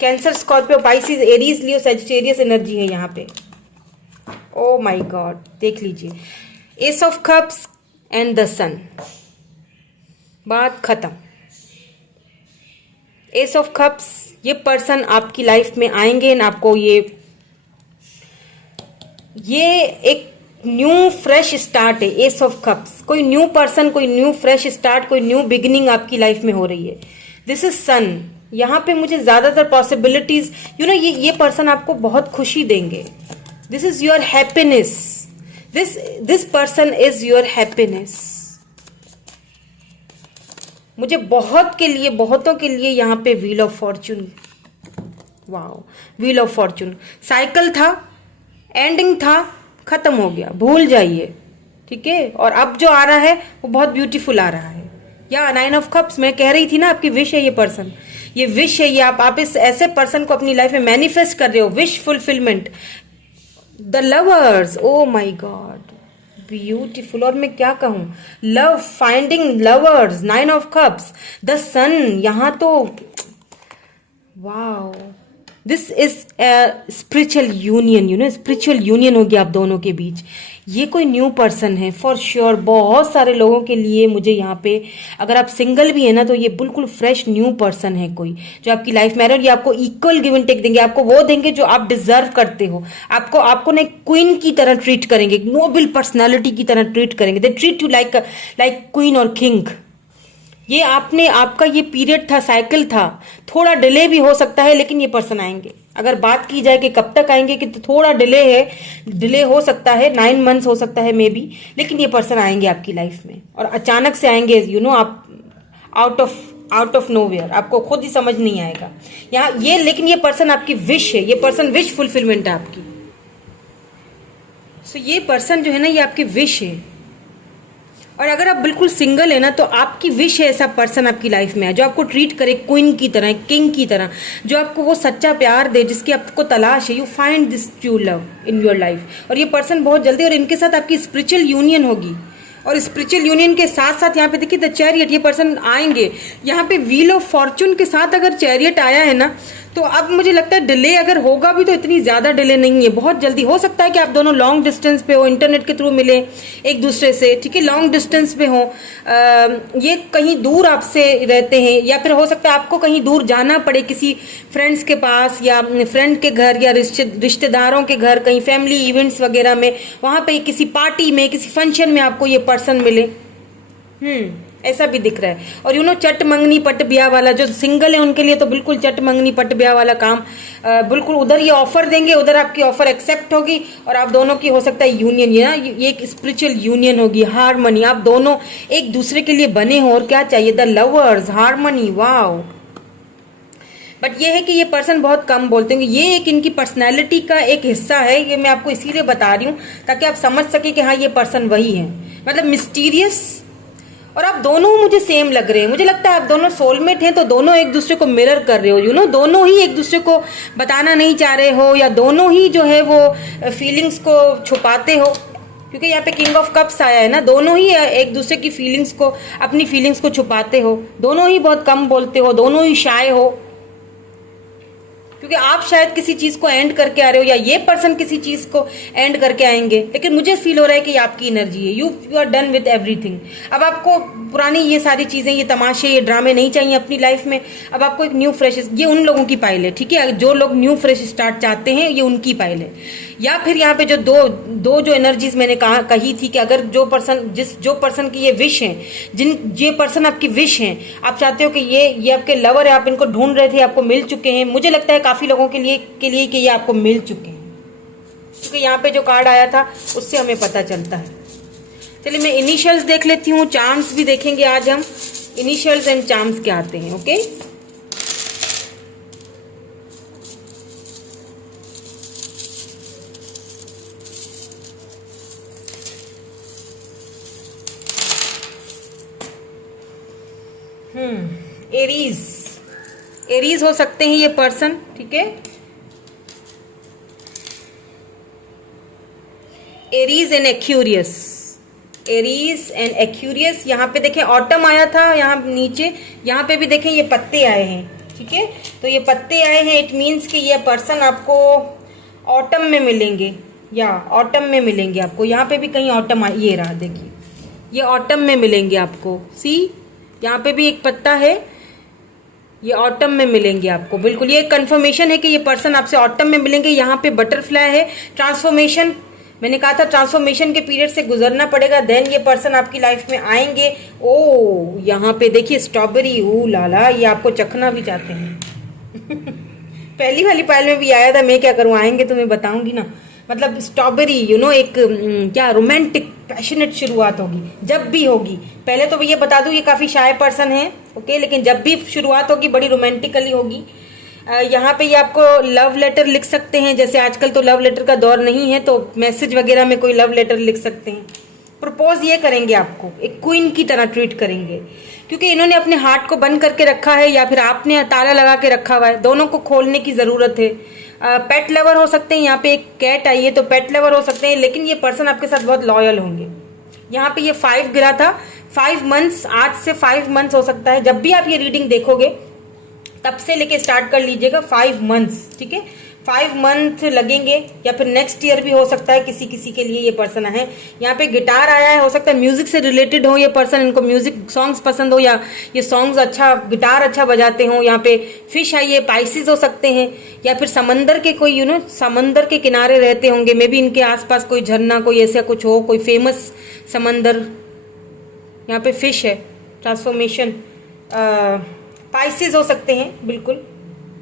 Cancer, Scorpio, Pisces, Aries, Leo, Sagittarius energy है यहाँ पे। ओ माय गॉड, देख लीजिए, ace of cups and the sun. बात खत्म। एस ऑफ कप्स, ये पर्सन आपकी लाइफ में आएंगे ना, आपको ये एक न्यू फ्रेश स्टार्ट है। एस ऑफ कप्स, कोई न्यू पर्सन, कोई न्यू फ्रेश स्टार्ट, कोई न्यू बिगिनिंग आपकी लाइफ में हो रही है। दिस इज सन। यहाँ पे मुझे ज्यादातर पॉसिबिलिटीज, ये पर्सन आपको बहुत खुशी देंगे। This is your happiness, this person is your happiness. मुझे बहुतों के लिए यहाँ पे wheel of Fortune, wow, wheel of Fortune. Cycle था, एंडिंग था, खत्म हो गया, भूल जाइए। ठीक है, और अब जो आ रहा है वो बहुत ब्यूटीफुल आ रहा है। या 9 ऑफ कप्स, मैं कह रही थी ना, आपकी विश है ये पर्सन, ये विश है, ये आप इस ऐसे पर्सन को अपनी लाइफ में मैनिफेस्ट कर रहे हो। Wish fulfilment, the lovers, oh my God, beautiful. और मैं क्या कहूं, love, finding lovers, 9 of cups, the sun. यहां तो wow, this is spiritual union, spiritual union होगी आप दोनों के बीच। ये कोई न्यू पर्सन है फॉर श्योर। बहुत सारे लोगों के लिए मुझे यहाँ पे, अगर आप सिंगल भी है ना, तो ये बिल्कुल फ्रेश न्यू पर्सन है कोई जो आपकी लाइफ में आ रहा है। और ये आपको इक्वल गिव एंड टेक देंगे, आपको वो देंगे जो आप डिजर्व करते हो। आपको ना क्वीन की तरह ट्रीट करेंगे, नोबल पर्सनैलिटी की तरह ट्रीट करेंगे। They treat you like queen और किंग। ये आपका ये पीरियड था, साइकिल था, थोड़ा डिले भी हो सकता है, लेकिन ये पर्सन आएंगे। अगर बात की जाए कि कब तक आएंगे, कि तो थोड़ा डिले हो सकता है, 9 मंथ्स हो सकता है मे बी, लेकिन ये पर्सन आएंगे आपकी लाइफ में। और अचानक से आएंगे, आप आउट ऑफ नोवेयर, आपको खुद ही समझ नहीं आएगा यहाँ ये। लेकिन ये पर्सन आपकी विश है, ये पर्सन विश फुलफिलमेंट है आपकी। सो ये पर्सन जो है ना, ये आपकी विश है। और अगर आप बिल्कुल सिंगल है ना, तो आपकी विश है ऐसा पर्सन आपकी लाइफ में है जो आपको ट्रीट करे क्वीन की तरह, किंग की तरह, जो आपको वो सच्चा प्यार दे जिसकी आपको तलाश है। You find this true love in your life. और ये पर्सन बहुत जल्दी, और इनके साथ आपकी स्पिरिचुअल यूनियन होगी। और स्पिरिचुअल यूनियन के साथ साथ यहाँ पे देखिए द चैरियट, ये पर्सन आएंगे। यहाँ पे व्हील ऑफ फॉर्चून के साथ अगर चैरियट आया है ना, तो अब मुझे लगता है डिले अगर होगा भी तो इतनी ज्यादा डिले नहीं है, बहुत जल्दी हो सकता है कि आप दोनों लॉन्ग डिस्टेंस पे हो, इंटरनेट के थ्रू मिले एक दूसरे से, ठीक है, लॉन्ग डिस्टेंस पे हो। ये कहीं दूर आपसे रहते हैं, या फिर हो सकता है आपको कहीं दूर जाना पड़े किसी फ्रेंड्स के पास, या फ्रेंड के घर, या रिश्तेदारों के घर, कहीं फैमिली इवेंट्स वगैरह में, वहां पे किसी पार्टी में, किसी फंक्शन में आपको ये पर्सन मिले। ऐसा भी दिख रहा है। और चट मंगनी पट ब्याह वाला, जो सिंगल है उनके लिए तो बिल्कुल चट मंगनी पट ब्याह वाला काम, बिल्कुल उधर ये ऑफर देंगे, उधर आपकी ऑफर एक्सेप्ट होगी, और आप दोनों की हो सकता है यूनियन, ये एक स्पिरिचुअल यूनियन होगी, हार्मनी। आप दोनों एक दूसरे के लिए बने हो, और क्या चाहिए, the lovers, harmony, wow. But ये है कि ये पर्सन बहुत कम बोलते हैं, ये एक इनकी पर्सनैलिटी का एक हिस्सा है। ये मैं आपको इसीलिए बता रही हूँ ताकि आप समझ सके कि हाँ ये पर्सन वही है, मतलब मिस्टीरियस। और आप दोनों मुझे सेम लग रहे हैं, मुझे लगता है आप दोनों सोलमेट हैं, तो दोनों एक दूसरे को मिरर कर रहे हो, दोनों ही एक दूसरे को बताना नहीं चाह रहे हो, या दोनों ही जो है वो फीलिंग्स को छुपाते हो, क्योंकि यहाँ पे किंग ऑफ कप्स आया है ना। दोनों ही एक दूसरे की फीलिंग्स को, अपनी फीलिंग्स को छुपाते हो, दोनों ही बहुत कम बोलते हो, दोनों ही शाय हो, क्योंकि आप शायद किसी चीज को एंड करके आ रहे हो, या ये पर्सन किसी चीज को एंड करके आएंगे। लेकिन मुझे फील हो रहा है कि आपकी एनर्जी है, you are done with everything. अब आपको पुरानी ये सारी चीजें, ये तमाशे, ये ड्रामे नहीं चाहिए अपनी लाइफ में। अब आपको एक न्यू फ्रेश, ये उन लोगों की पाइल है, ठीक है, जो लोग न्यू फ्रेश स्टार्ट चाहते हैं, ये उनकी पाइल है। या फिर यहाँ पे जो दो जो एनर्जीज मैंने कही थी कि अगर जो पर्सन की ये विश है, ये पर्सन आपकी विश है, आप चाहते हो कि ये आपके लवर है, आप इनको ढूंढ रहे थे, आपको मिल चुके हैं। मुझे लगता है काफी लोगों के लिए कि ये आपको मिल चुके हैं, क्योंकि यहाँ पे जो कार्ड आया था उससे हमें पता चलता है। चलिए मैं इनिशियल्स देख लेती हूँ, चार्म्स भी देखेंगे आज हम। इनिशियल्स एंड चार्म्स क्या आते हैं, ओके। एरीज हो सकते हैं ये पर्सन, ठीक है। Aries and Aquarius, Aries and Aquarius. यहाँ पे देखें ऑटम आया था, यहाँ नीचे, यहाँ पे भी देखें ये पत्ते आए हैं, ठीक है। तो ये पत्ते आए हैं, इट मीन्स कि ये पर्सन आपको ऑटम में मिलेंगे, या ऑटम में मिलेंगे आपको। यहाँ पे भी कहीं ऑटम ये रहा, देखिए ये ऑटम में मिलेंगे आपको। सी यहाँ पे भी एक पत्ता है, ये ऑटम में मिलेंगे आपको, बिल्कुल ये कंफर्मेशन है कि ये पर्सन आपसे ऑटम में मिलेंगे। यहाँ पे बटरफ्लाई है, ट्रांसफॉर्मेशन, मैंने कहा था ट्रांसफॉर्मेशन के पीरियड से गुजरना पड़ेगा, देन ये पर्सन आपकी लाइफ में आएंगे। ओ यहाँ पे देखिए स्ट्रॉबेरी, ओ लाला, ये आपको चखना भी चाहते हैं। पहली वाली पायल में भी आया था, मैं क्या करूँ, आएंगे तो मैं बताऊंगी ना। मतलब स्ट्रॉबेरी, एक क्या रोमांटिक पैशनेट शुरुआत होगी, जब भी होगी। पहले तो ये बता दूं ये काफी शाय पर्सन है, ओके, लेकिन जब भी शुरुआत होगी बड़ी रोमांटिकली होगी। यहाँ पे ये आपको लव लेटर लिख सकते हैं, जैसे आजकल तो लव लेटर का दौर नहीं है, तो मैसेज वगैरह में कोई लव लेटर लिख सकते हैं। प्रपोज ये करेंगे आपको, एक क्वीन की तरह ट्रीट करेंगे, क्योंकि इन्होंने अपने हार्ट को बंद करके रखा है, या फिर आपने ताला लगा के रखा हुआ है, दोनों को खोलने की जरूरत है। पेट लवर हो सकते हैं, यहाँ पे एक कैट आई है तो पेट लवर हो सकते हैं, लेकिन ये पर्सन आपके साथ बहुत लॉयल होंगे। यहाँ पे ये 5 गिरा था, 5 मंथ्स, आज से 5 मंथ्स हो सकता है। जब भी आप ये रीडिंग देखोगे तब से लेके स्टार्ट कर लीजिएगा, 5 मंथ्स, ठीक है। 5 मंथ लगेंगे या फिर नेक्स्ट ईयर भी हो सकता है, किसी किसी के लिए ये पर्सन है। यहाँ पे गिटार आया है, हो सकता है म्यूजिक से रिलेटेड हो ये पर्सन, इनको म्यूजिक सॉन्ग्स पसंद हो या ये सॉन्ग्स अच्छा, गिटार अच्छा बजाते हो। यहाँ पे फिश आई है, पाइसिस हो सकते हैं या फिर समंदर के कोई समंदर के किनारे रहते होंगे, मे बी इनके आसपास कोई झरना कोई ऐसा कुछ हो, कोई फेमस समंदर। यहाँ पे फिश है, ट्रांसफॉर्मेशन, पाइसिस हो सकते हैं बिल्कुल।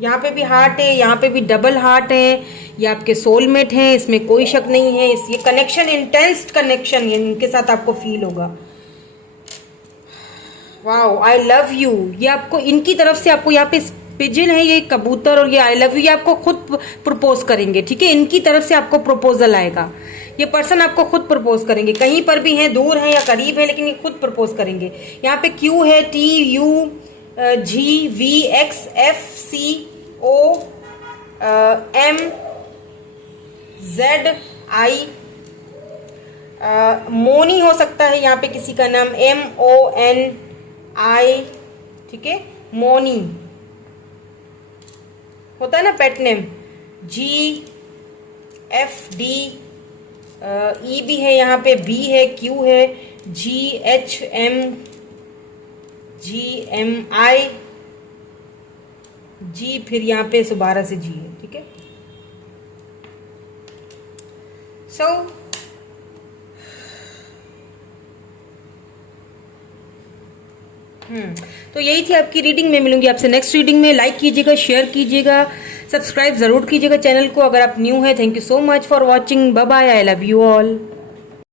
यहाँ पे भी हार्ट है, यहाँ पे भी डबल हार्ट है, ये आपके सोलमेट हैं, इसमें कोई शक नहीं है। ये कनेक्शन, इंटेंस कनेक्शन इनके साथ आपको फील होगा। वाओ, आई लव यू, ये आपको इनकी तरफ से, आपको यहाँ पे पिजन है, ये कबूतर, और ये आई लव यू, ये आपको खुद प्रपोज करेंगे, ठीक है। इनकी तरफ से आपको प्रपोजल आएगा, ये पर्सन आपको खुद प्रपोज करेंगे, कहीं पर भी हैं, दूर हैं या करीब है, लेकिन ये खुद प्रपोज करेंगे। यहाँ पे क्यू है, T U G V X F C O M Z I, Moni हो सकता है यहाँ पे किसी का नाम, MONI, ठीक है, मोनी होता है ना पेट नेम। GFD, ई भी है यहाँ पे, B है, Q है, GMI, G, फिर यहाँ पे दोबारा से G है, ठीक है। तो यही थी आपकी रीडिंग। में मिलूंगी आपसे नेक्स्ट रीडिंग में। लाइक कीजिएगा, शेयर कीजिएगा, सब्सक्राइब जरूर कीजिएगा चैनल को अगर आप न्यू है। Thank you so much for watching, bye bye, I love you all.